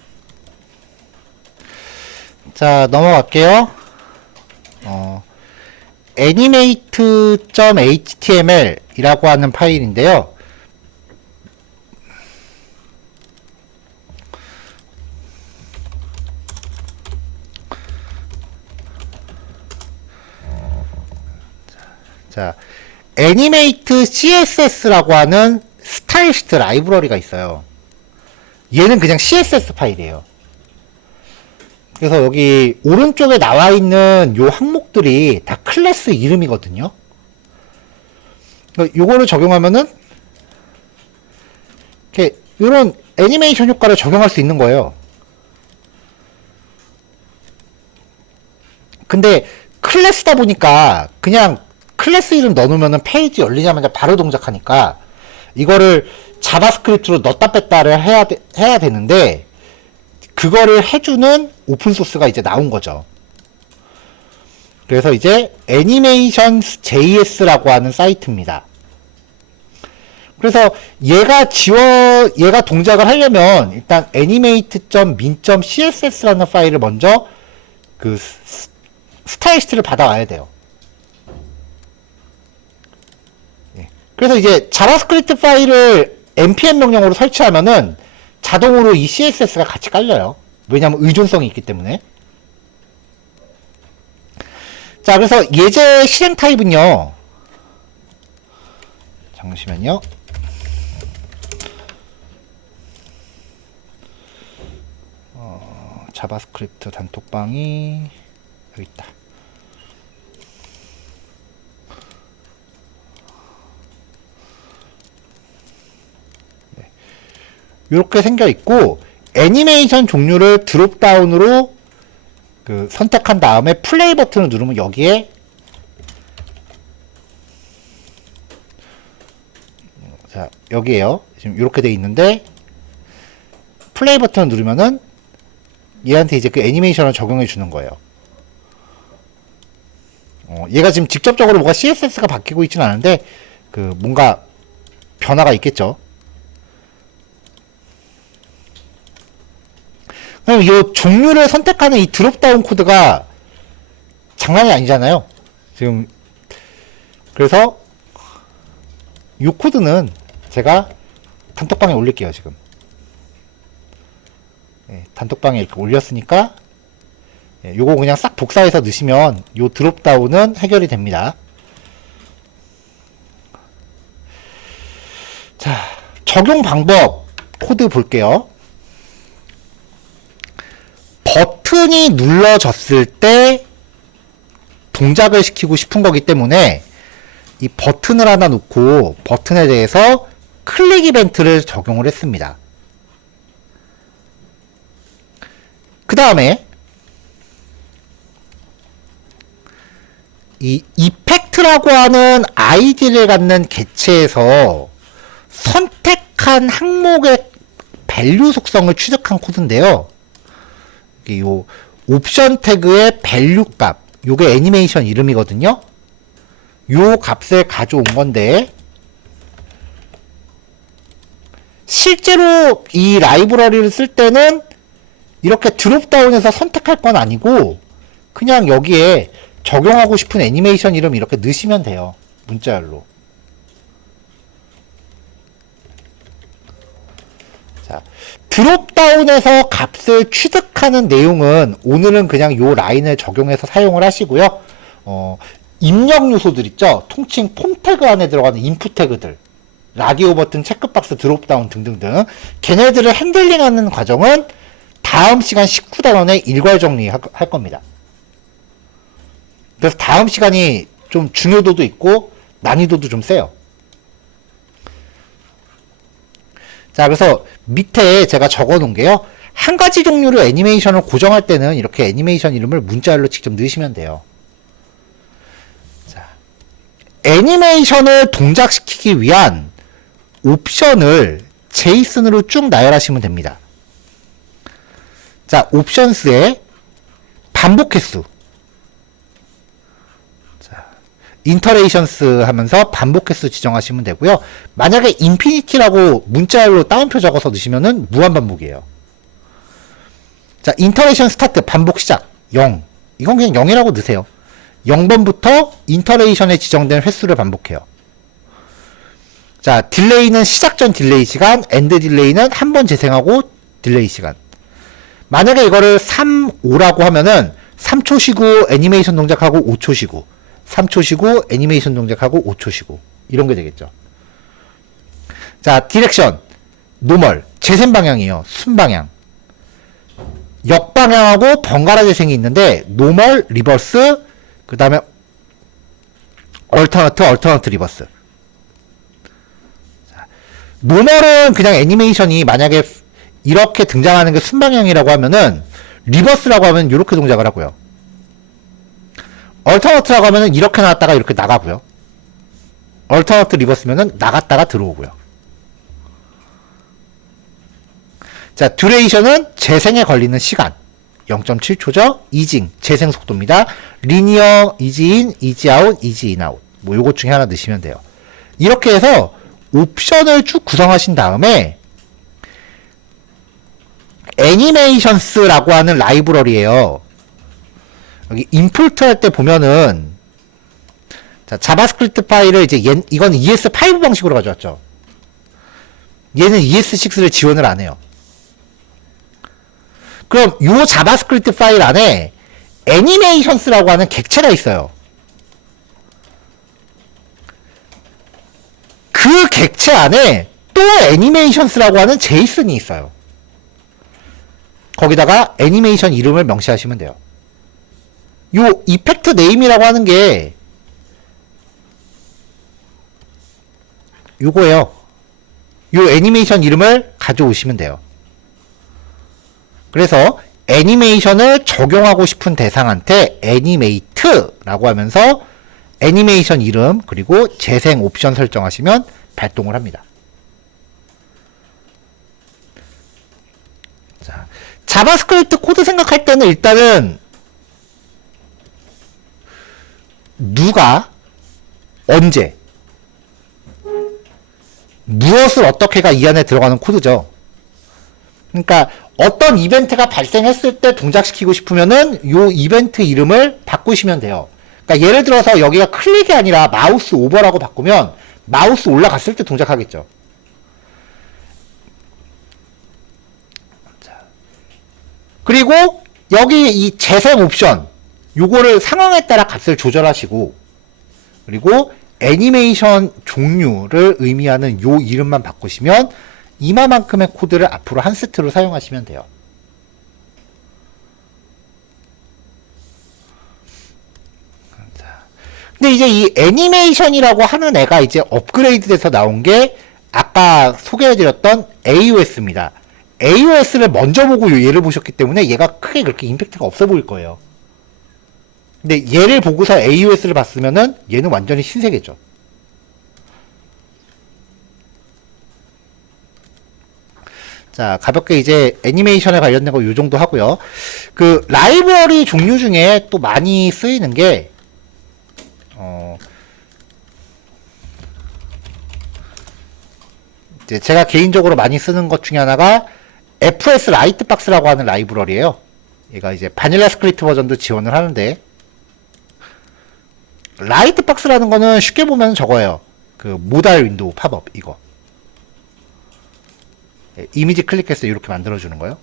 자, 넘어갈게요. animate.html 이라고 하는 파일인데요. 자, 애니메이트 CSS라고 하는 스타일시트 라이브러리가 있어요. 얘는 그냥 CSS 파일이에요. 그래서 여기 오른쪽에 나와 있는 요 항목들이 다 클래스 이름이거든요. 요거를 적용하면은 이렇게 이런 애니메이션 효과를 적용할 수 있는 거예요. 근데 클래스다 보니까 그냥 클래스 이름 넣어놓으면 페이지 열리자마자 바로 동작하니까 이거를 자바스크립트로 넣었다 뺐다를 해야 되는데 그거를 해주는 오픈소스가 이제 나온 거죠. 그래서 이제 animations.js라고 하는 사이트입니다. 그래서 얘가 동작을 하려면 일단 animate.min.css라는 파일을 먼저 그 스타일시트를 받아와야 돼요. 그래서 이제 자바스크립트 파일을 npm 명령으로 설치하면은 자동으로 이 CSS가 같이 깔려요. 왜냐하면 의존성이 있기 때문에. 자, 그래서 예제 실행 타입은요. 잠시만요. 자바스크립트 단톡방이 여기 있다. 이렇게 생겨 있고 애니메이션 종류를 드롭다운으로 선택한 다음에 플레이 버튼을 누르면 여기에 자, 여기에요. 지금 이렇게 돼 있는데 플레이 버튼을 누르면은 얘한테 이제 그 애니메이션을 적용해 주는 거예요. 얘가 지금 직접적으로 뭐가 CSS가 바뀌고 있지는 않은데 뭔가 변화가 있겠죠. 그럼 이 종류를 선택하는 이 드롭다운 코드가 장난이 아니잖아요. 지금 그래서 이 코드는 제가 단톡방에 올릴게요. 지금 단톡방에 이렇게 올렸으니까 요거 그냥 싹 복사해서 넣으시면 요 드롭다운은 해결이 됩니다. 자, 적용 방법 코드 볼게요. 버튼이 눌러졌을 때 동작을 시키고 싶은 거기 때문에 이 버튼을 하나 놓고 버튼에 대해서 클릭 이벤트를 적용을 했습니다. 그 다음에 이 이펙트라고 하는 아이디를 갖는 객체에서 선택한 항목의 밸류 속성을 취득한 코드인데요. 요 옵션 태그의 밸류 값, 요게 애니메이션 이름이거든요. 요 값을 가져온 건데 실제로 이 라이브러리를 쓸 때는 이렇게 드롭다운해서 선택할 건 아니고 그냥 여기에 적용하고 싶은 애니메이션 이름 이렇게 넣으시면 돼요. 문자열로. 자, 드롭다운에서 값을 취득하는 내용은 오늘은 그냥 요 라인을 적용해서 사용을 하시고요. 입력 요소들 있죠? 통칭 폼 태그 안에 들어가는 인풋 태그들, 라디오 버튼, 체크박스, 드롭다운 등등등 걔네들을 핸들링하는 과정은 다음 시간 19단원에 일괄 정리할 겁니다. 그래서 다음 시간이 좀 중요도도 있고 난이도도 좀 세요. 자, 그래서 밑에 제가 적어 놓은 게요. 한 가지 종류로 애니메이션을 고정할 때는 이렇게 애니메이션 이름을 문자열로 직접 넣으시면 돼요. 자, 애니메이션을 동작시키기 위한 옵션을 제이슨으로 쭉 나열하시면 됩니다. 자, 옵션스의 반복 횟수. 자, 인터레이션스 하면서 반복 횟수 지정하시면 되고요. 만약에 인피니티라고 문자로 따옴표 적어서 넣으시면은 무한 반복이에요. 자, 인터레이션 스타트 반복 시작 0. 이건 그냥 0이라고 넣으세요. 0번부터 인터레이션에 지정된 횟수를 반복해요. 자, 딜레이는 시작 전 딜레이 시간, 엔드 딜레이는 한 번 재생하고 딜레이 시간. 만약에 이거를 3, 5라고 하면은 3초 쉬고 애니메이션 동작하고 5초 쉬고 3초 쉬고 애니메이션 동작하고 5초 쉬고 이런 게 되겠죠. 자, 디렉션 노멀 재생 방향이에요. 순방향. 역방향하고 번갈아 재생이 있는데 노멀, 리버스, 그 다음에 얼터너트 리버스. 자, 노멀은 그냥 애니메이션이 만약에 이렇게 등장하는 게 순방향이라고 하면은 리버스라고 하면 이렇게 동작을 하고요. 얼터너트라고 하면은 이렇게 나왔다가 이렇게 나가고요. 얼터너트 리버스면은 나갔다가 들어오고요. 자, 듀레이션은 재생에 걸리는 시간 0.7초죠. 이징 재생 속도입니다. 리니어 이지인, 이지아웃, 이지인아웃 뭐 요것 중에 하나 넣으시면 돼요. 이렇게 해서 옵션을 쭉 구성하신 다음에 애니메이션스라고 하는 라이브러리예요. 여기 임포트 할 때 보면은 자, 자바스크립트 파일을 이제 이건 ES5 방식으로 가져왔죠. 얘는 ES6를 지원을 안 해요. 그럼 요 자바스크립트 파일 안에 애니메이션스라고 하는 객체가 있어요. 그 객체 안에 또 애니메이션스라고 하는 제이슨이 있어요. 거기다가 애니메이션 이름을 명시하시면 돼요. 요 이펙트 네임이라고 하는 게 요거예요. 요 애니메이션 이름을 가져오시면 돼요. 그래서 애니메이션을 적용하고 싶은 대상한테 애니메이트라고 하면서 애니메이션 이름 그리고 재생 옵션 설정하시면 발동을 합니다. 자, 자바스크립트 코드 생각할 때는 일단은 누가 언제 무엇을 어떻게가 이 안에 들어가는 코드죠. 그러니까 어떤 이벤트가 발생했을 때 동작시키고 싶으면은 요 이벤트 이름을 바꾸시면 돼요. 그러니까 예를 들어서 여기가 클릭이 아니라 마우스 오버라고 바꾸면 마우스 올라갔을 때 동작하겠죠. 그리고 여기 이 재생 옵션 요거를 상황에 따라 값을 조절하시고 그리고 애니메이션 종류를 의미하는 요 이름만 바꾸시면 이마만큼의 코드를 앞으로 한 세트로 사용하시면 돼요. 근데 이제 이 애니메이션이라고 하는 애가 이제 업그레이드 돼서 나온 게 아까 소개해드렸던 AOS입니다. AOS를 먼저 보고 얘를 보셨기 때문에 얘가 크게 그렇게 임팩트가 없어 보일 거예요. 근데 얘를 보고서 AOS를 봤으면은 얘는 완전히 신세계죠. 자, 가볍게 이제 애니메이션에 관련된 거 요 정도 하고요. 그 라이브러리 종류 중에 또 많이 쓰이는 게 이제 제가 개인적으로 많이 쓰는 것 중에 하나가 FS 라이트박스라고 하는 라이브러리예요. 얘가 이제 바닐라 스크립트 버전도 지원을 하는데 라이트박스라는 거는 쉽게 보면 저거예요. 그 모달 윈도우 팝업 이거. 이미지 클릭해서 이렇게 만들어주는 거예요.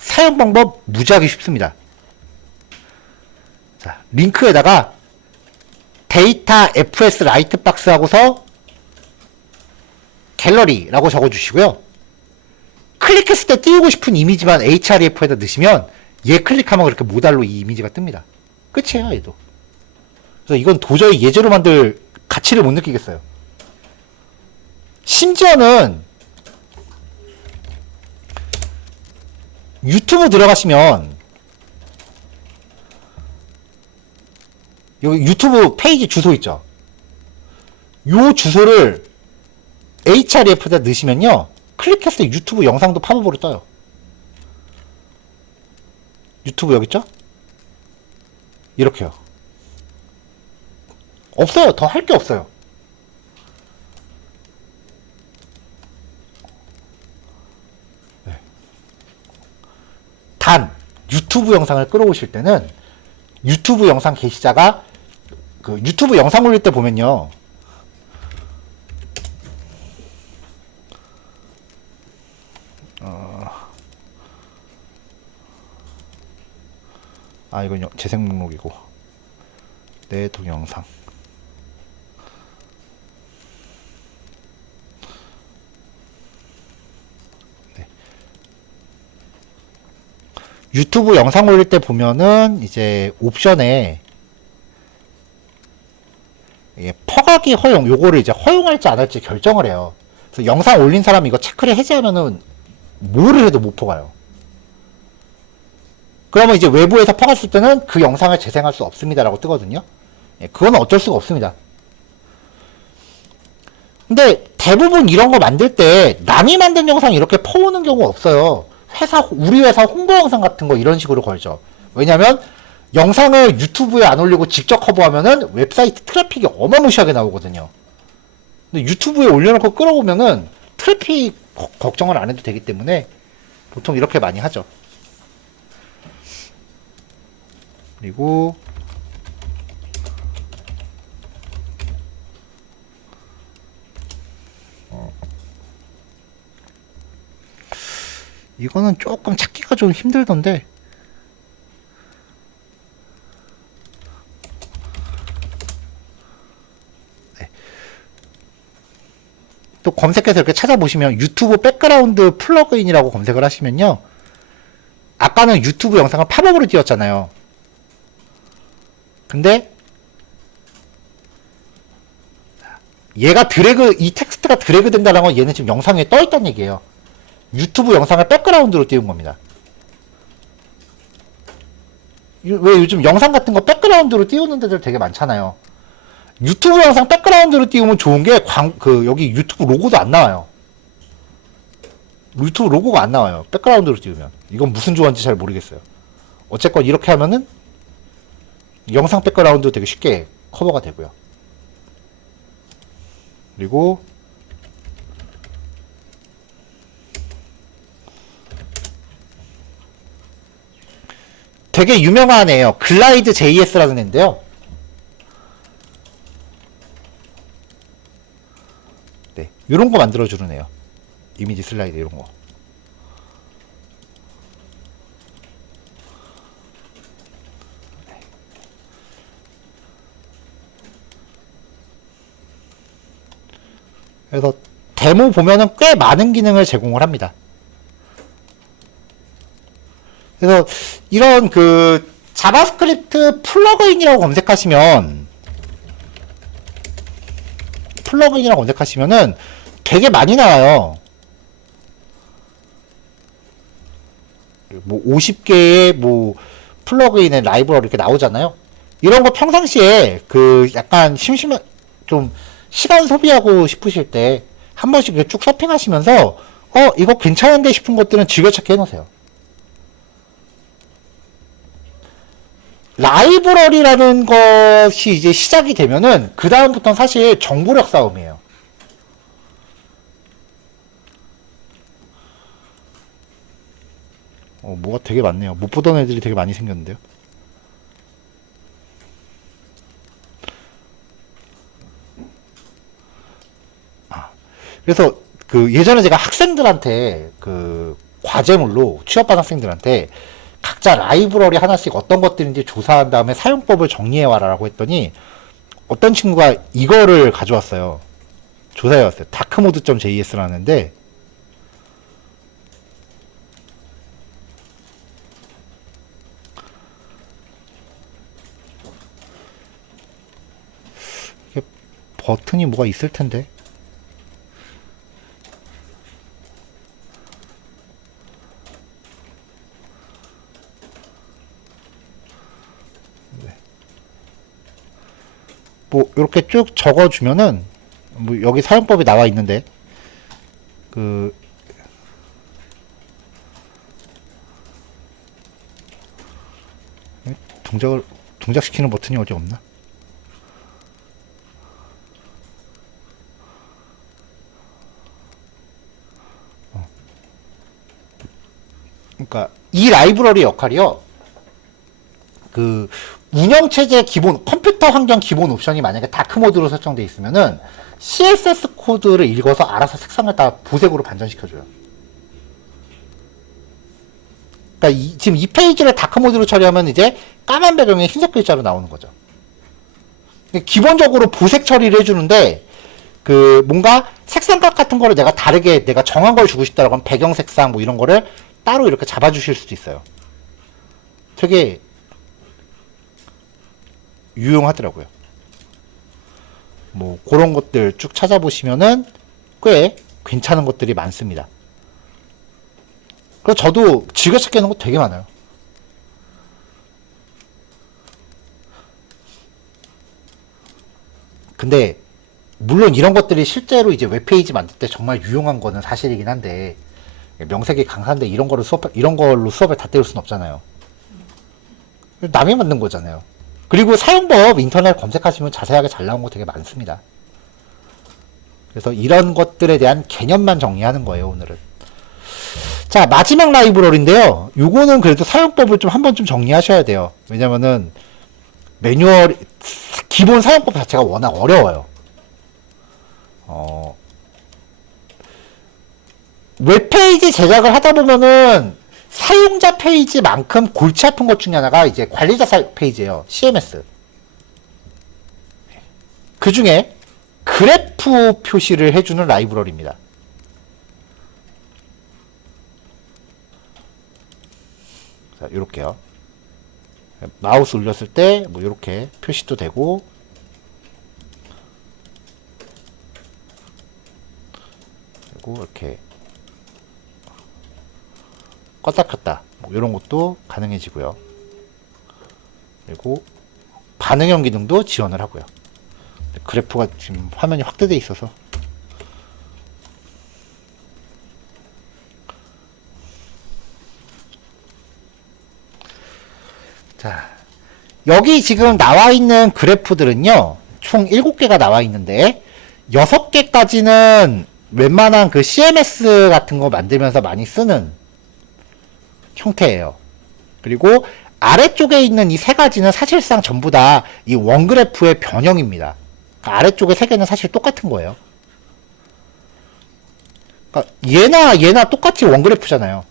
사용 방법 무지하게 쉽습니다. 자, 링크에다가 데이터 FS 라이트박스 하고서 갤러리라고 적어주시고요. 클릭했을 때 띄우고 싶은 이미지만 href에다 넣으시면 얘 클릭하면 그렇게 모달로 이 이미지가 뜹니다. 끝이에요, 얘도. 그래서 이건 도저히 예제로 만들 가치를 못 느끼겠어요. 심지어는 유튜브 들어가시면 여기 유튜브 페이지 주소 있죠. 요 주소를 href에다 넣으시면요 클릭했을 때 유튜브 영상도 팝업으로 떠요. 유튜브 여기 있죠? 이렇게요. 없어요. 더 할 게 없어요. 네. 단 유튜브 영상을 끌어오실 때는 유튜브 영상 게시자가 그 유튜브 영상 올릴 때 보면요. 이건 재생 목록이고 내 동영상 네. 유튜브 영상 올릴 때 보면은 이제 옵션에 퍼가기 허용 요거를 이제 허용할지 안 할지 결정을 해요. 그래서 영상 올린 사람이 이거 체크를 해제하면은 뭐를 해도 못 퍼가요. 그러면 이제 외부에서 퍼갔을 때는 그 영상을 재생할 수 없습니다라고 뜨거든요. 그건 어쩔 수가 없습니다. 근데 대부분 이런 거 만들 때 남이 만든 영상 이렇게 퍼오는 경우 없어요. 우리 회사 홍보 영상 같은 거 이런 식으로 걸죠. 왜냐면 영상을 유튜브에 안 올리고 직접 커버하면은 웹사이트 트래픽이 어마무시하게 나오거든요. 근데 유튜브에 올려놓고 끌어오면은 트래픽 걱정을 안 해도 되기 때문에 보통 이렇게 많이 하죠. 그리고 이거는 조금 찾기가 좀 힘들던데 네. 또 검색해서 이렇게 찾아보시면 유튜브 백그라운드 플러그인이라고 검색을 하시면요. 아까는 유튜브 영상을 팝업으로 띄웠잖아요. 근데 얘가 이 텍스트가 드래그 된다는 건 얘는 지금 영상에 떠 있다는 얘기예요. 유튜브 영상을 백그라운드로 띄운 겁니다. 왜 요즘 영상 같은 거 백그라운드로 띄우는 데들 되게 많잖아요. 유튜브 영상 백그라운드로 띄우면 좋은 게 여기 유튜브 로고도 안 나와요. 유튜브 로고가 안 나와요. 백그라운드로 띄우면. 이건 무슨 조언인지 잘 모르겠어요. 어쨌건 이렇게 하면은 영상 백그라운드 되게 쉽게 커버가 되고요. 그리고 되게 유명한 애예요. 글라이드 JS라는 애인데요. 네, 이런 거 만들어주는 애요. 이미지 슬라이드 이런 거. 그래서 데모 보면은 꽤 많은 기능을 제공을 합니다. 그래서 이런 자바스크립트 플러그인이라고 검색하시면은 되게 많이 나와요. 뭐 50개의 뭐 플러그인의 라이브러리 이렇게 나오잖아요. 이런 거 평상시에 약간 좀 시간 소비하고 싶으실 때 한 번씩 쭉 서핑하시면서 이거 괜찮은데 싶은 것들은 즐겨찾기 해놓으세요. 라이브러리라는 것이 이제 시작이 되면은 그 다음부터는 사실 정보력 싸움이에요. 뭐가 되게 많네요. 못 보던 애들이 되게 많이 생겼는데요. 그래서 예전에 제가 학생들한테 과제물로 취업한 학생들한테 각자 라이브러리 하나씩 어떤 것들인지 조사한 다음에 사용법을 정리해와라라고 했더니 어떤 친구가 이거를 가져왔어요. 조사해왔어요. 다크모드.js라는데 이게 버튼이 뭐가 있을 텐데. 뭐 이렇게 쭉 적어주면은 뭐 여기 사용법이 나와 있는데 동작시키는 버튼이 어디 없나? 그러니까 이 라이브러리 역할이요. 그 운영체제 기본 컴퓨터 환경 기본 옵션이 만약에 다크 모드로 설정되어 있으면은 CSS 코드를 읽어서 알아서 색상을 다 보색으로 반전시켜줘요. 그러니까 지금 이 페이지를 다크 모드로 처리하면 이제 까만 배경에 흰색 글자로 나오는 거죠. 기본적으로 보색 처리를 해주는데 그 뭔가 색상값 같은 거를 내가 다르게 내가 정한 걸 주고 싶다라고 하면 배경 색상 뭐 이런 거를 따로 이렇게 잡아주실 수도 있어요. 되게 유용하더라고요. 뭐 그런 것들 쭉 찾아보시면은 꽤 괜찮은 것들이 많습니다. 그래서 저도 즐겨찾기 하는 거 되게 많아요. 근데 물론 이런 것들이 실제로 이제 웹페이지 만들 때 정말 유용한 거는 사실이긴 한데 명색이 강한데 이런 걸로 수업을 다 때울 순 없잖아요. 남이 만든 거잖아요. 그리고 사용법 인터넷 검색하시면 자세하게 잘 나온 거 되게 많습니다. 그래서 이런 것들에 대한 개념만 정리하는 거예요, 오늘은. 자, 마지막 라이브러리인데요. 요거는 그래도 사용법을 좀 한번 좀 정리하셔야 돼요. 왜냐면은 매뉴얼 기본 사용법 자체가 워낙 어려워요. 웹페이지 제작을 하다 보면은 사용자 페이지만큼 골치 아픈 것 중에 하나가 이제 관리자 페이지예요. CMS. 그 중에 그래프 표시를 해주는 라이브러리입니다. 자, 요렇게요. 마우스 올렸을 때 뭐 요렇게 표시도 되고, 그리고 이렇게 껐다 켰다 뭐 이런 것도 가능해지고요. 그리고 반응형 기능도 지원을 하고요. 그래프가 지금 화면이 확대돼 있어서 자, 여기 지금 나와 있는 그래프들은요 총 7개가 나와 있는데 6개까지는 웬만한 그 CMS 같은 거 만들면서 많이 쓰는 형태예요. 그리고 아래쪽에 있는 이 3가지는 사실상 전부 다 이 원그래프의 변형입니다. 그러니까 아래쪽에 3개는 사실 똑같은 거예요. 그러니까 얘나 똑같이 원그래프잖아요.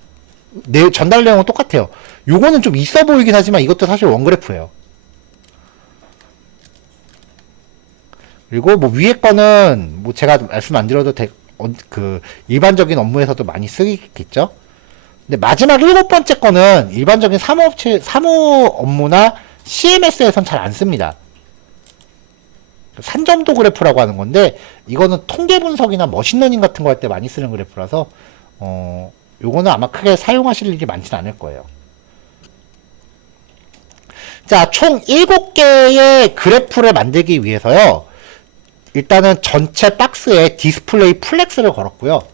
전달 내용은 똑같아요. 요거는 좀 있어 보이긴 하지만 이것도 사실 원그래프예요. 그리고 뭐 위에 거는 뭐 제가 말씀 안 드려도 그 일반적인 업무에서도 많이 쓰겠죠. 근데 마지막 7번째 거는 일반적인 사무 업무나 CMS에선 잘 안 씁니다. 산점도 그래프라고 하는 건데 이거는 통계 분석이나 머신러닝 같은 거 할 때 많이 쓰는 그래프라서 요거는 아마 크게 사용하실 일이 많지는 않을 거예요. 자, 총 7개의 그래프를 만들기 위해서요. 일단은 전체 박스에 디스플레이 플렉스를 걸었고요.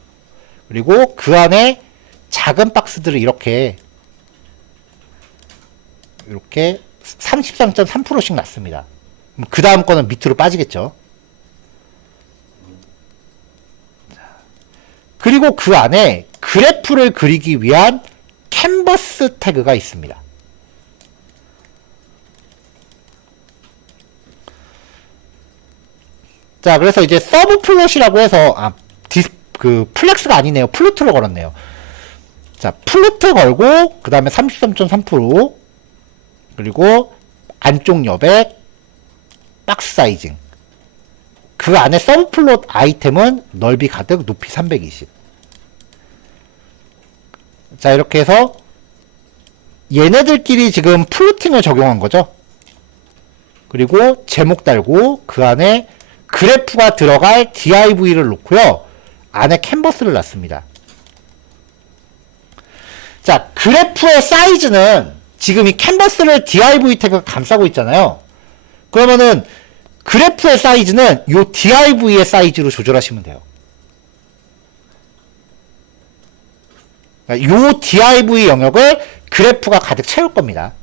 그리고 그 안에 작은 박스들을 이렇게 33.3%씩 놨습니다. 그 다음 거는 밑으로 빠지겠죠. 그리고 그 안에 그래프를 그리기 위한 캔버스 태그가 있습니다. 자, 그래서 이제 서브 플롯이라고 해서 플렉스가 아니네요. 플루트를 걸었네요. 자, 플루트 걸고 그 다음에 33.3% 그리고 안쪽 여백 박스 사이징 그 안에 서브 플롯 아이템은 넓이 가득 높이 320. 자, 이렇게 해서 얘네들끼리 지금 플루팅을 적용한 거죠. 그리고 제목 달고 그 안에 그래프가 들어갈 div를 놓고요. 안에 캔버스를 놨습니다. 자, 그래프의 사이즈는 지금 이 캔버스를 div 태그가 감싸고 있잖아요. 그러면은 그래프의 사이즈는 요 div의 사이즈로 조절하시면 돼요. 요 div 영역을 그래프가 가득 채울 겁니다.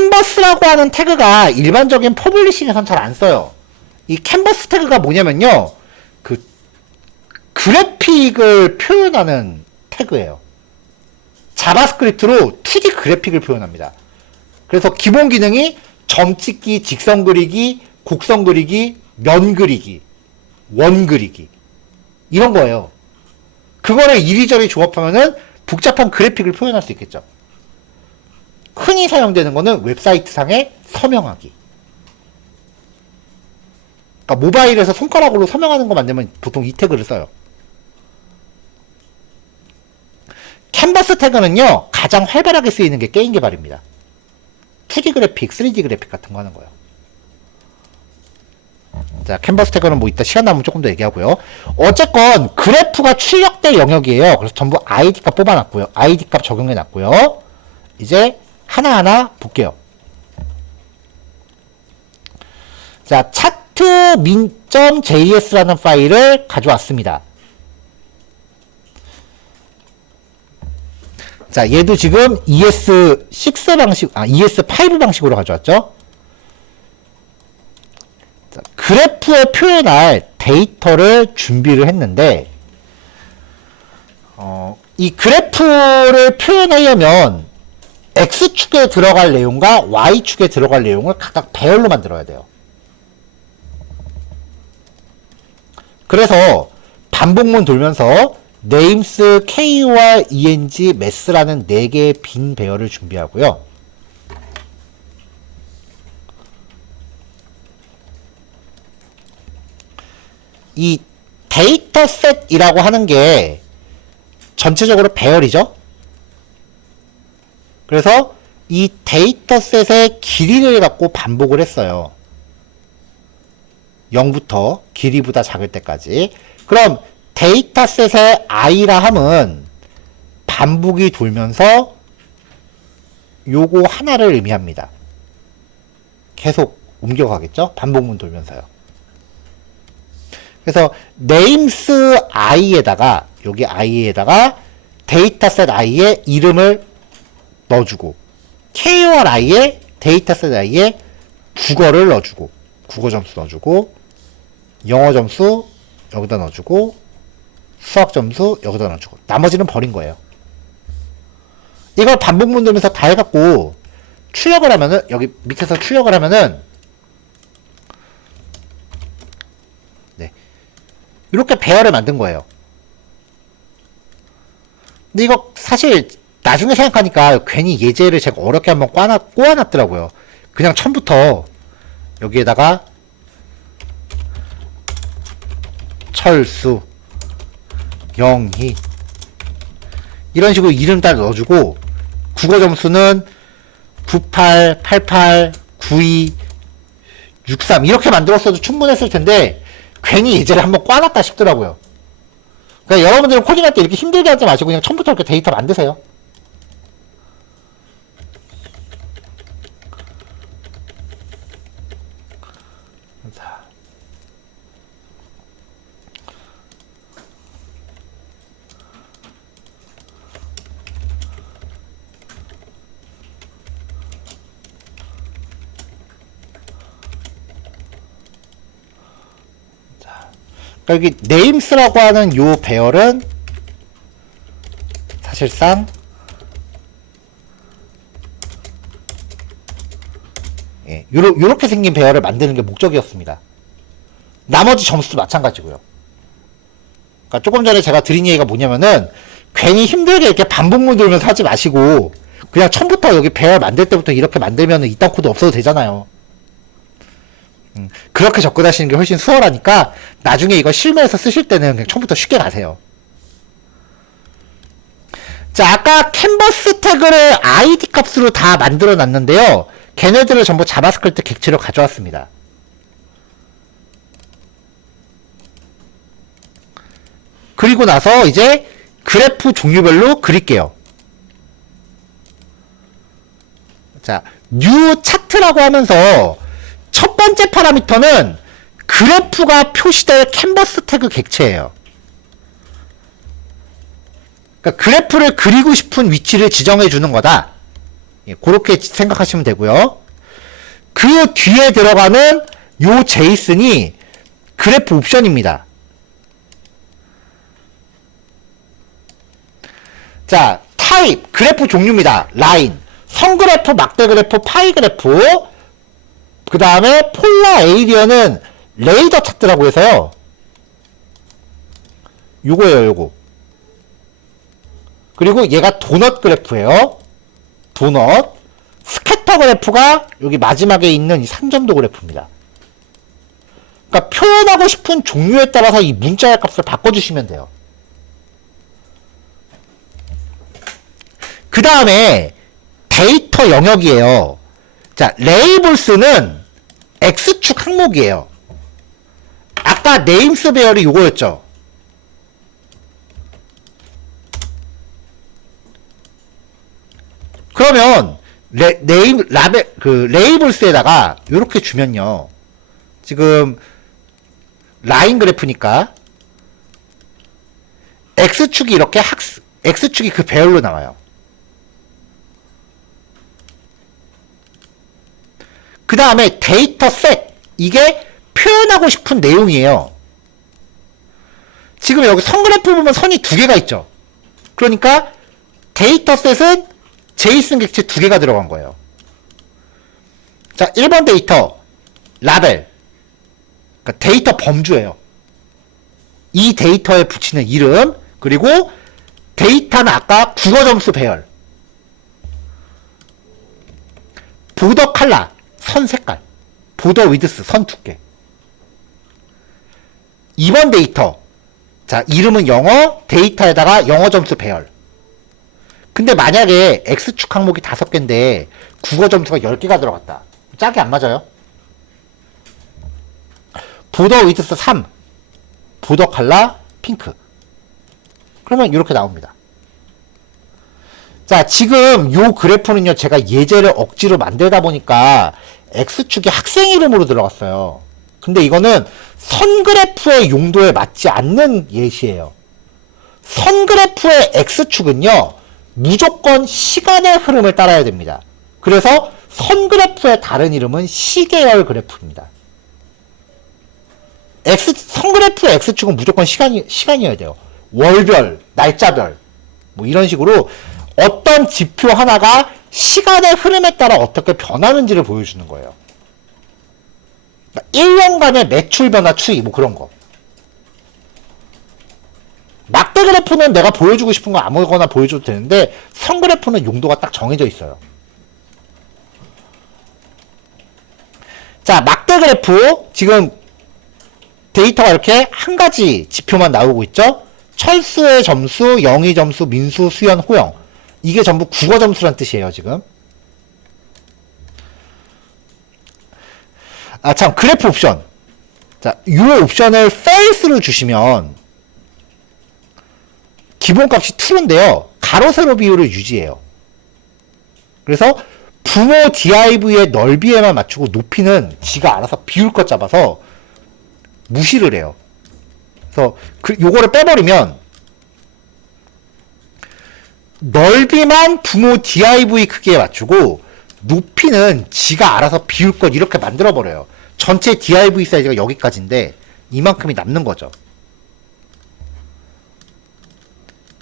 캔버스라고 하는 태그가 일반적인 퍼블리싱에선 잘 안 써요. 이 캔버스 태그가 뭐냐면요. 그 그래픽을 표현하는 태그예요. 자바스크립트로 2D 그래픽을 표현합니다. 그래서 기본 기능이 점 찍기, 직선 그리기, 곡선 그리기, 면 그리기, 원 그리기 이런 거예요. 그거를 이리저리 조합하면은 복잡한 그래픽을 표현할 수 있겠죠. 흔히 사용되는 거는 웹사이트 상의 서명하기. 그러니까 모바일에서 손가락으로 서명하는 거 만들면 보통 이 태그를 써요. 캔버스 태그는요, 가장 활발하게 쓰이는 게 게임 개발입니다. 2D 그래픽, 3D 그래픽 같은 거 하는 거예요. 자, 캔버스 태그는 뭐 이따 시간 남으면 조금 더 얘기하고요. 어쨌건 그래프가 출력될 영역이에요. 그래서 전부 ID 값 뽑아놨고요. ID 값 적용해놨고요. 이제 하나하나 볼게요. 자, 차트 min.js라는 파일을 가져왔습니다. 자, 얘도 지금 ES6 방식, ES5 방식으로 가져왔죠? 자, 그래프에 표현할 데이터를 준비를 했는데, 이 그래프를 표현하려면 X축에 들어갈 내용과 Y축에 들어갈 내용을 각각 배열로 만들어야 돼요. 그래서 반복문 돌면서 names, k와 eng, mass라는 4개의 빈 배열을 준비하고요. 이 데이터셋이라고 하는 게 전체적으로 배열이죠. 그래서 이 데이터셋의 길이를 갖고 반복을 했어요. 0부터 길이보다 작을 때까지. 그럼 데이터셋의 i라 함은 반복이 돌면서 요거 하나를 의미합니다. 계속 옮겨가겠죠? 반복문 돌면서요. 그래서 names i에다가 여기 i에다가 데이터셋 i의 이름을 넣어주고 KOR i에 데이터셋 i에 국어를 넣어주고 국어 점수 넣어주고 영어 점수 여기다 넣어주고 수학 점수 여기다 넣어주고 나머지는 버린 거예요. 이걸 반복문 돌면서 다 해갖고 출력을 하면은 여기 밑에서 출력을 하면은 네 이렇게 배열을 만든 거예요. 근데 이거 사실 나중에 생각하니까 괜히 예제를 제가 어렵게 한번 꼬아놨더라고요. 그냥 처음부터 여기에다가 철수 영희 이런 식으로 이름 다 넣어주고 국어 점수는 98, 88, 92, 63 이렇게 만들었어도 충분했을 텐데 괜히 예제를 한번 꽈놨다 싶더라고요. 그러니까 여러분들은 코딩할 때 이렇게 힘들게 하지 마시고 그냥 처음부터 이렇게 데이터 만드세요. 여기 names라고 하는 요 배열은 사실상 요렇게 생긴 배열을 만드는 게 목적이었습니다. 나머지 점수도 마찬가지고요. 그러니까 조금 전에 제가 드린 얘기가 뭐냐면은 괜히 힘들게 이렇게 반복문 돌면서 하지 마시고 그냥 처음부터 여기 배열 만들 때부터 이렇게 만들면은 이딴 코드 없어도 되잖아요. 그렇게 접근하시는 게 훨씬 수월하니까 나중에 이거 실무에서 쓰실 때는 그냥 처음부터 쉽게 가세요. 자, 아까 캔버스 태그를 id 값으로 다 만들어 놨는데요. 걔네들을 전부 자바스크립트 객체로 가져왔습니다. 그리고 나서 이제 그래프 종류별로 그릴게요. 자, new 차트라고 하면서 첫 번째 파라미터는 그래프가 표시될 캔버스 태그 객체예요. 그러니까 그래프를 그리고 싶은 위치를 지정해 주는 거다. 예, 그렇게 생각하시면 되고요. 그 뒤에 들어가는 요 제이슨이 그래프 옵션입니다. 자, 타입, 그래프 종류입니다. 라인, 선그래프, 막대그래프, 파이그래프, 그 다음에 폴라 에이리어는 레이더 차트라고 해서요. 요거예요, 요거. 그리고 얘가 도넛 그래프예요. 도넛. 스캐터 그래프가 여기 마지막에 있는 이 산점도 그래프입니다. 그러니까 표현하고 싶은 종류에 따라서 이 문자의 값을 바꿔주시면 돼요. 그 다음에 데이터 영역이에요. 자, 레이블스는 X축 항목이에요. 아까 네임스 배열이 요거였죠. 그러면 레이블스에다가 요렇게 주면요. 지금 라인 그래프니까 X축이 이렇게 X축이 그 배열로 나와요. 그 다음에 데이터 셋, 이게 표현하고 싶은 내용이에요. 지금 여기 선 그래프 보면 선이 두 개가 있죠. 그러니까 데이터 셋은 제이슨 객체 두 개가 들어간 거예요. 자, 1번 데이터 라벨, 그러니까 데이터 범주예요. 이 데이터에 붙이는 이름, 그리고 데이터는 아까 국어 점수 배열, 보더 칼라, 선 색깔, 보더 위드스, 선 두께. 2번 데이터, 자, 이름은 영어, 데이터에다가 영어 점수 배열. 근데 만약에 X축 항목이 5개인데 국어 점수가 10개가 들어갔다. 짝이 안 맞아요. 보더 위드스 3, 보더 칼라 핑크. 그러면 이렇게 나옵니다. 자, 지금 요 그래프는요, 제가 예제를 억지로 만들다 보니까 X축이 학생 이름으로 들어갔어요. 근데 이거는 선 그래프의 용도에 맞지 않는 예시예요. 선 그래프의 X축은요, 무조건 시간의 흐름을 따라야 됩니다. 그래서 선 그래프의 다른 이름은 시계열 그래프입니다. 선 그래프의 X축은 무조건 시간이어야 돼요. 월별, 날짜별, 뭐 이런 식으로 어떤 지표 하나가 시간의 흐름에 따라 어떻게 변하는지를 보여주는 거예요. 그러니까 1년간의 매출 변화 추이, 뭐 그런 거. 막대 그래프는 내가 보여주고 싶은 거 아무거나 보여줘도 되는데, 선 그래프는 용도가 딱 정해져 있어요. 자, 막대 그래프, 지금 데이터가 이렇게 한 가지 지표만 나오고 있죠? 철수의 점수, 영희 점수, 민수, 수연, 호영. 이게 전부 국어 점수란 뜻이에요, 지금. 아, 참, 그래프 옵션. 자, 이 옵션을 false로 주시면, 기본값이 true인데요. 가로, 세로 비율을 유지해요. 그래서 부모 div의 넓이에만 맞추고 높이는 지가 알아서 비율껏 잡아서 무시를 해요. 그래서 요거를 빼버리면 넓이만 부모 div 크기에 맞추고 높이는 지가 알아서 비율껏 이렇게 만들어버려요. 전체 div 사이즈가 여기까지인데 이만큼이 남는 거죠.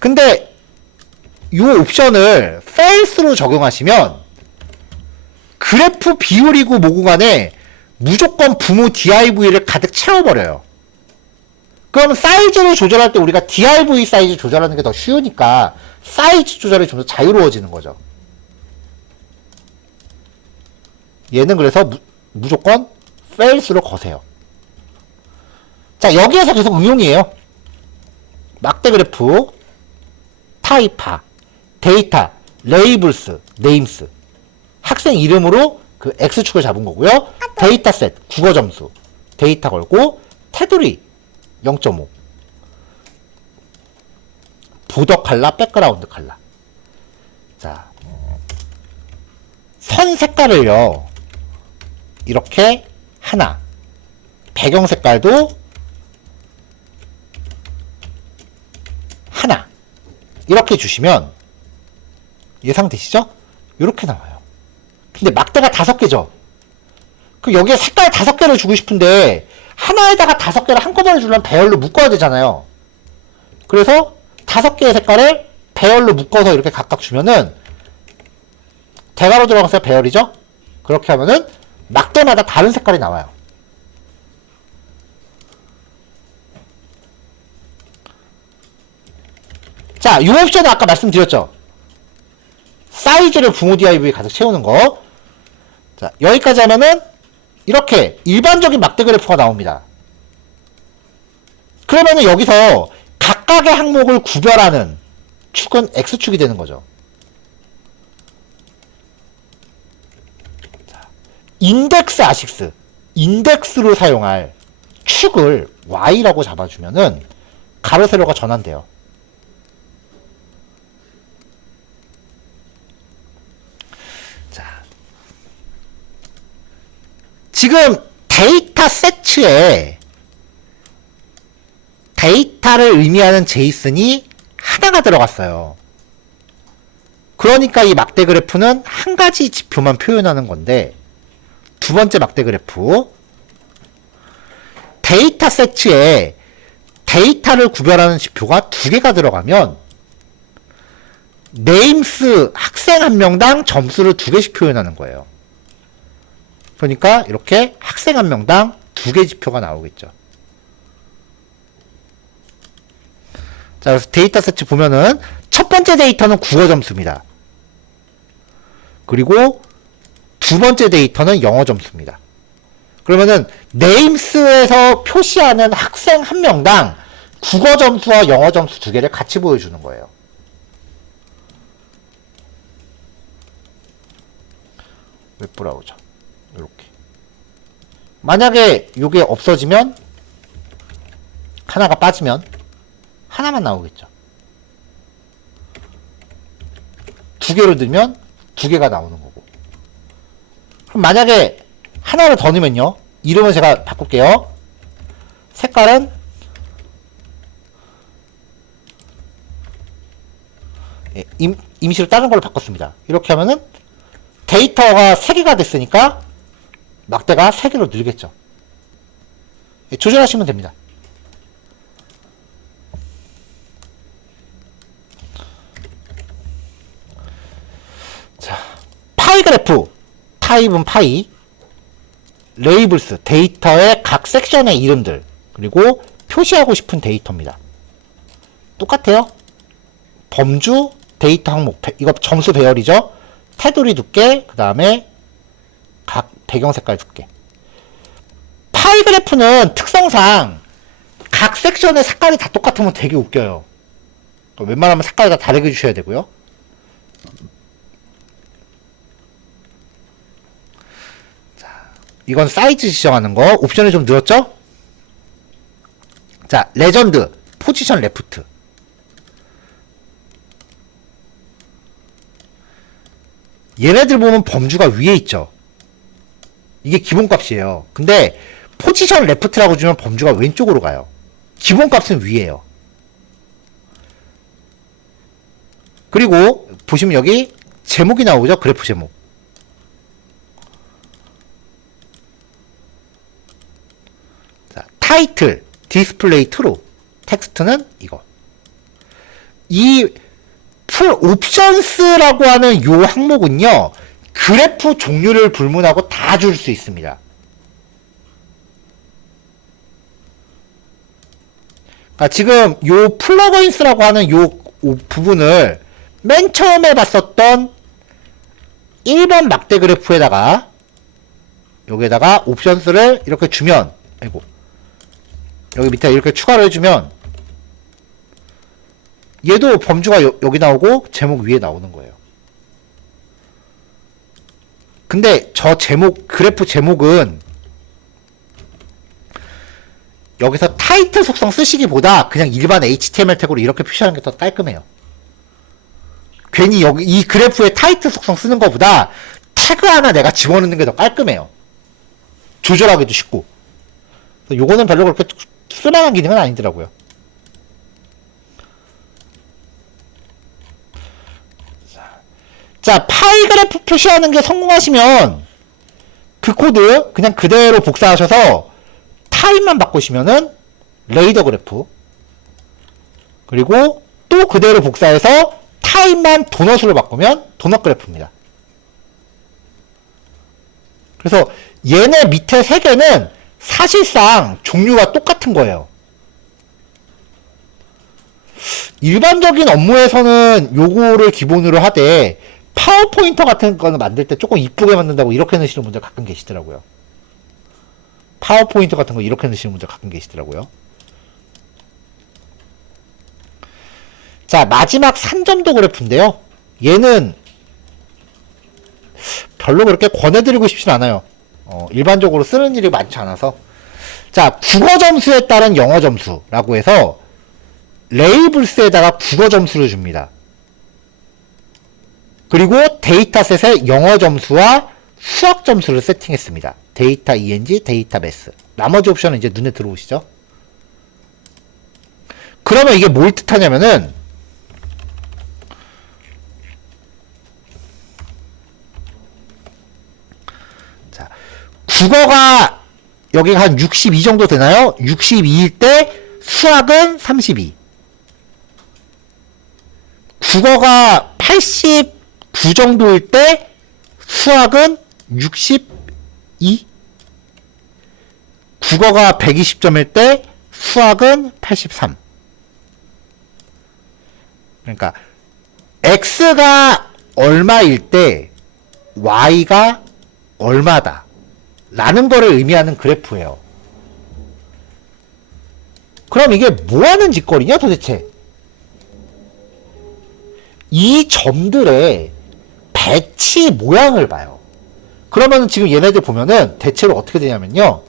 근데 이 옵션을 false로 적용하시면 그래프 비율이고 뭐고 간에 무조건 부모 div를 가득 채워버려요. 그럼 사이즈를 조절할 때 우리가 div 사이즈 조절하는 게 더 쉬우니까 사이즈 조절이 좀 더 자유로워지는 거죠. 얘는 그래서 무조건 false로 거세요. 자, 여기에서 계속 응용이에요. 막대 그래프, 타입화, 데이터, 레이블스, 네임스. 학생 이름으로 그 X축을 잡은 거고요. 데이터셋, 국어 점수, 데이터 걸고, 테두리, 0.5. 보더 칼라, 백그라운드 칼라. 자, 선 색깔을요, 이렇게 하나. 배경 색깔도 하나. 이렇게 주시면 예상되시죠? 이렇게 나와요. 근데 막대가 5개죠. 그럼 여기에 색깔 5개를 주고 싶은데 하나에다가 5개를 한꺼번에 주려면 배열로 묶어야 되잖아요. 그래서 5개의 색깔을 배열로 묶어서 이렇게 각각 주면은 대괄호 들어가서 배열이죠. 그렇게 하면은 막대마다 다른 색깔이 나와요. 자, 이 옵션은 아까 말씀드렸죠. 사이즈를 붕어 div 가득 채우는 거. 자, 여기까지 하면은 이렇게 일반적인 막대 그래프가 나옵니다. 그러면은 여기서 각각의 항목을 구별하는 축은 X축이 되는 거죠. 자, 인덱스 아식스, 인덱스로 사용할 축을 Y라고 잡아주면은 가로 세로가 전환돼요. 지금 데이터 세트에 데이터를 의미하는 제이슨이 하나가 들어갔어요. 그러니까 이 막대 그래프는 한 가지 지표만 표현하는 건데, 두 번째 막대 그래프, 데이터 세트에 데이터를 구별하는 지표가 2개가 들어가면 네임스 학생 한 명당 점수를 2개씩 표현하는 거예요. 그러니까 이렇게 학생 한 명당 2개 지표가 나오겠죠. 자, 그래서 데이터 세트 보면은 첫 번째 데이터는 국어 점수입니다. 그리고 두 번째 데이터는 영어 점수입니다. 그러면은 네임스에서 표시하는 학생 한 명당 국어 점수와 영어 점수 2개를 같이 보여주는 거예요. 웹브라우저 이렇게. 만약에 이게 없어지면, 하나가 빠지면 하나만 나오겠죠. 2개로 넣으면 2개가 나오는 거고. 그럼 만약에 하나를 더 넣으면요, 이름을 제가 바꿀게요. 색깔은 임시로 다른 걸로 바꿨습니다. 이렇게 하면은 데이터가 3개가 됐으니까 막대가 3개로 늘겠죠. 조절하시면 됩니다. 자, 파이 그래프, 타입은 파이, 레이블스, 데이터의 각 섹션의 이름들, 그리고 표시하고 싶은 데이터입니다. 똑같아요. 범주, 데이터 항목, 이거 점수 배열이죠. 테두리 두께, 그 다음에 각 배경 색깔 두께. 파이 그래프는 특성상 각 섹션의 색깔이 다 똑같으면 되게 웃겨요. 웬만하면 색깔을 다 다르게 주셔야 되고요. 자, 이건 사이즈 지정하는 거. 옵션이 좀 늘었죠? 자, 레전드, 포지션 레프트. 얘네들 보면 범주가 위에 있죠. 이게 기본값이에요. 근데 포지션 레프트라고 주면 범주가 왼쪽으로 가요. 기본값은 위에요. 그리고 보시면 여기 제목이 나오죠. 그래프 제목. 자, 타이틀, 디스플레이 트루, 텍스트는 이거. 이 풀 옵션스라고 하는 요 항목은요, 그래프 종류를 불문하고 다 줄 수 있습니다. 그러니까 지금 요 플러그인스라고 하는 요 부분을 맨 처음에 봤었던 1번 막대 그래프에다가 여기에다가 옵션스를 이렇게 주면, 아이고, 여기 밑에 이렇게 추가를 해주면 얘도 범주가 여기 나오고 제목 위에 나오는 거예요. 근데 저 제목, 그래프 제목은 여기서 타이틀 속성 쓰시기보다 그냥 일반 HTML 태그로 이렇게 표시하는 게 더 깔끔해요. 괜히 여기 이 그래프에 타이틀 속성 쓰는 것보다 태그 하나 내가 집어넣는 게 더 깔끔해요. 조절하기도 쉽고. 요거는 별로 그렇게 쓸만한 기능은 아니더라고요. 자, 파이 그래프 표시하는 게 성공하시면 그 코드 그냥 그대로 복사하셔서 타임만 바꾸시면은 레이더 그래프, 그리고 또 그대로 복사해서 타임만 도넛으로 바꾸면 도넛 그래프입니다. 그래서 얘네 밑에 세 개는 사실상 종류가 똑같은 거예요. 일반적인 업무에서는 요거를 기본으로 하되 파워포인터 같은 거는 만들 때 조금 이쁘게 만든다고 이렇게 넣으시는 분들 가끔 계시더라고요. 파워포인터 같은 거 이렇게 넣으시는 분들 가끔 계시더라고요. 자, 마지막 산점도 그래프인데요. 얘는 별로 그렇게 권해드리고 싶진 않아요. 일반적으로 쓰는 일이 많지 않아서. 자, 국어 점수에 따른 영어 점수라고 해서 레이블스에다가 국어 점수를 줍니다. 그리고 데이터셋에 영어 점수와 수학 점수를 세팅했습니다. 데이터 ENG, 데이터 매스. 나머지 옵션은 이제 눈에 들어오시죠? 그러면 이게 뭘 뜻하냐면은, 자, 국어가 여기가 한 62 정도 되나요? 62일 때 수학은 32. 국어가 89 정도일 때 수학은 62. 국어가 120점일 때 수학은 83. 그러니까 x가 얼마일 때 y가 얼마다 라는 거를 의미하는 그래프예요. 그럼 이게 뭐하는 짓거리냐 도대체? 이 점들의 배치 모양을 봐요. 그러면 지금 얘네들 보면은 대체로 어떻게 되냐면요.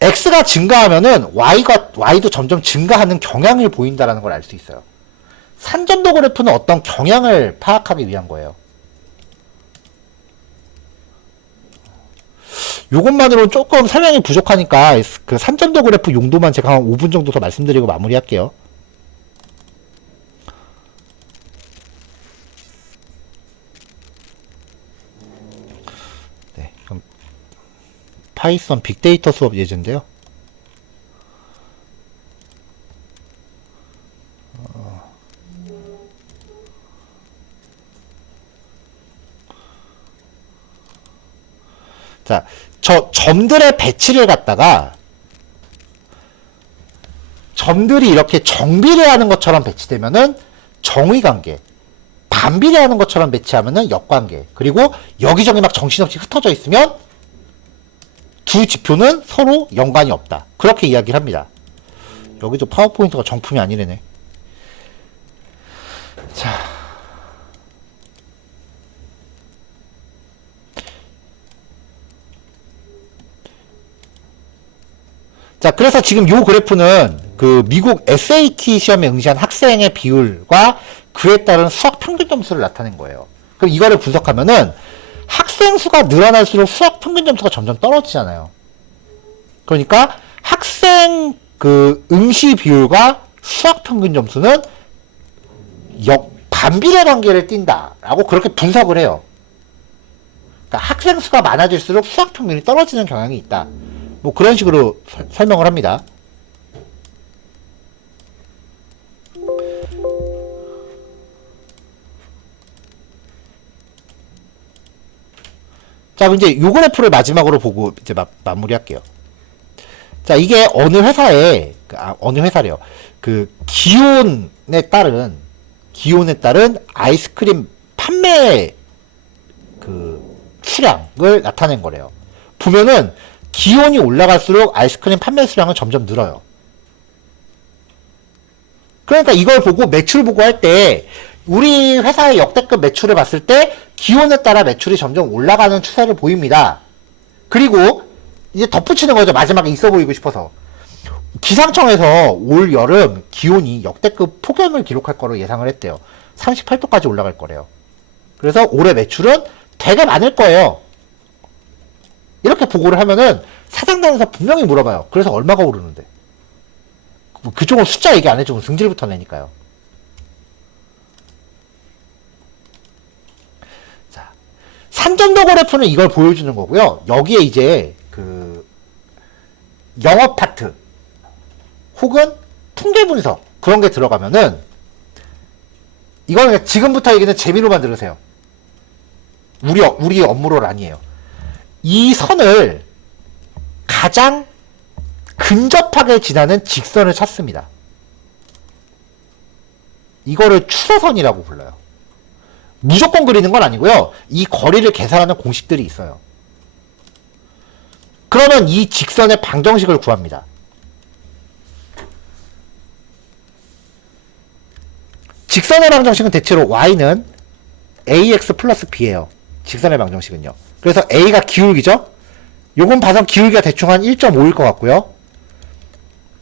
x가 증가하면은 y도 점점 증가하는 경향을 보인다라는 걸 알 수 있어요. 산점도 그래프는 어떤 경향을 파악하기 위한 거예요. 요것만으로는 조금 설명이 부족하니까 그 산점도 그래프 용도만 제가 한 5분 정도 더 말씀드리고 마무리할게요. 네, 그럼 파이썬 빅데이터 수업 예제인데요. 자, 저 점들의 배치를 갖다가 점들이 이렇게 정비례하는 것처럼 배치되면은 정의관계, 반비례하는 것처럼 배치하면은 역관계, 그리고 여기저기 막 정신없이 흩어져 있으면 두 지표는 서로 연관이 없다. 그렇게 이야기를 합니다. 여기도 파워포인트가 정품이 아니래네. 자, 그래서 지금 요 그래프는 그 미국 SAT 시험에 응시한 학생의 비율과 그에 따른 수학 평균 점수를 나타낸 거예요. 그럼 이거를 분석하면은 학생 수가 늘어날수록 수학 평균 점수가 점점 떨어지잖아요. 그러니까 학생 그 응시 비율과 수학 평균 점수는 반비례 관계를 띈다라고 그렇게 분석을 해요. 그러니까 학생 수가 많아질수록 수학 평균이 떨어지는 경향이 있다. 뭐 그런 식으로 설명을 합니다. 자, 이제 요 그래프를 마지막으로 보고 이제 마무리할게요. 자, 이게 어느 회사래요. 그 기온에 따른 아이스크림 판매 그 수량을 나타낸 거래요. 보면은 기온이 올라갈수록 아이스크림 판매 수량은 점점 늘어요. 그러니까 이걸 보고 매출 보고 할 때 우리 회사의 역대급 매출을 봤을 때 기온에 따라 매출이 점점 올라가는 추세를 보입니다. 그리고 이제 덧붙이는 거죠. 마지막에 있어 보이고 싶어서. 기상청에서 올 여름 기온이 역대급 폭염을 기록할 거로 예상을 했대요. 38도까지 올라갈 거래요. 그래서 올해 매출은 되게 많을 거예요. 이렇게 보고를 하면은 사장단에서 분명히 물어봐요. 그래서 얼마가 오르는데? 그쪽은 숫자 얘기 안 해주면 승질부터 내니까요. 선전도 그래프는 이걸 보여주는 거고요. 여기에 이제 그 영업 파트 혹은 통계 분석 그런 게 들어가면은 이거는 지금부터 얘기는 재미로만 들으세요. 우리 업무롤 아니에요. 이 선을 가장 근접하게 지나는 직선을 찾습니다. 이거를 추세선이라고 불러요. 무조건 그리는 건 아니고요. 이 거리를 계산하는 공식들이 있어요. 그러면 이 직선의 방정식을 구합니다. 직선의 방정식은 대체로 y는 ax 플러스 b예요. 직선의 방정식은요. 그래서 a가 기울기죠. 요건 봐서 기울기가 대충 한 1.5일 것 같고요.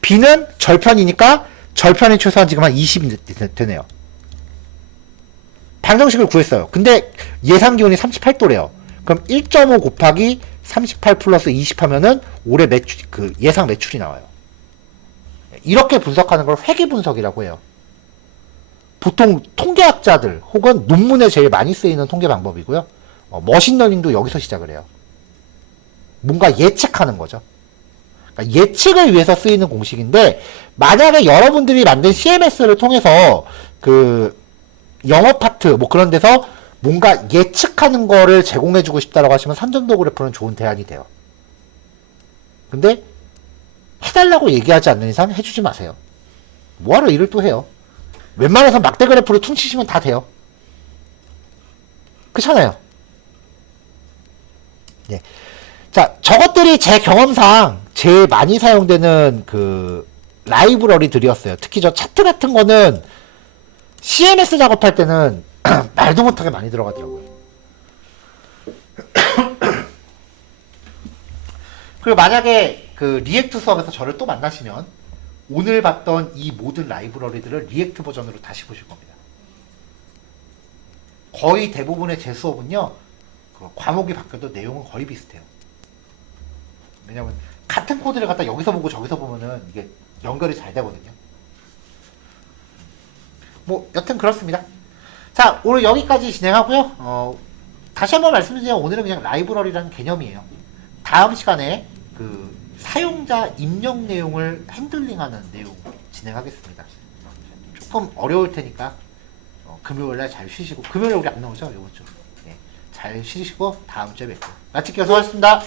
b는 절편이니까 절편이 최소한 지금 한 20이 되네요. 방정식을 구했어요. 근데 예상 기온이 38도래요. 그럼 1.5 곱하기 38 플러스 20 하면은 올해 매출, 예상 매출이 나와요. 이렇게 분석하는 걸 회계 분석이라고 해요. 보통 통계학자들 혹은 논문에 제일 많이 쓰이는 통계 방법이고요. 머신러닝도 여기서 시작을 해요. 뭔가 예측하는 거죠. 그러니까 예측을 위해서 쓰이는 공식인데, 만약에 여러분들이 만든 CMS를 통해서 영업 파트 뭐 그런 데서 뭔가 예측하는 거를 제공해주고 싶다라고 하시면 선전도 그래프는 좋은 대안이 돼요. 근데 해달라고 얘기하지 않는 이상 해주지 마세요. 뭐하러 일을 또 해요. 웬만해서 막대 그래프로 퉁치시면 다 돼요. 그렇잖아요. 예. 자, 저것들이 제 경험상 제일 많이 사용되는 라이브러리들이었어요. 특히 저 차트 같은 거는 CMS 작업할 때는 말도 못하게 많이 들어가더라고요. 그리고 만약에 리액트 수업에서 저를 또 만나시면 오늘 봤던 이 모든 라이브러리들을 리액트 버전으로 다시 보실 겁니다. 거의 대부분의 제 수업은요, 과목이 바뀌어도 내용은 거의 비슷해요. 왜냐면 같은 코드를 갖다 여기서 보고 저기서 보면은 이게 연결이 잘 되거든요. 뭐 여튼 그렇습니다. 자, 오늘 여기까지 진행하고요. 다시 한번 말씀드리면 오늘은 그냥 라이브러리라는 개념이에요. 다음 시간에 사용자 입력 내용을 핸들링하는 내용 진행하겠습니다. 조금 어려울 테니까 금요일날 잘 쉬시고, 금요일에 우리 안 나오죠? 이번 주. 네, 잘 쉬시고 다음 주에 뵙고. 마치기 수고하셨습니다.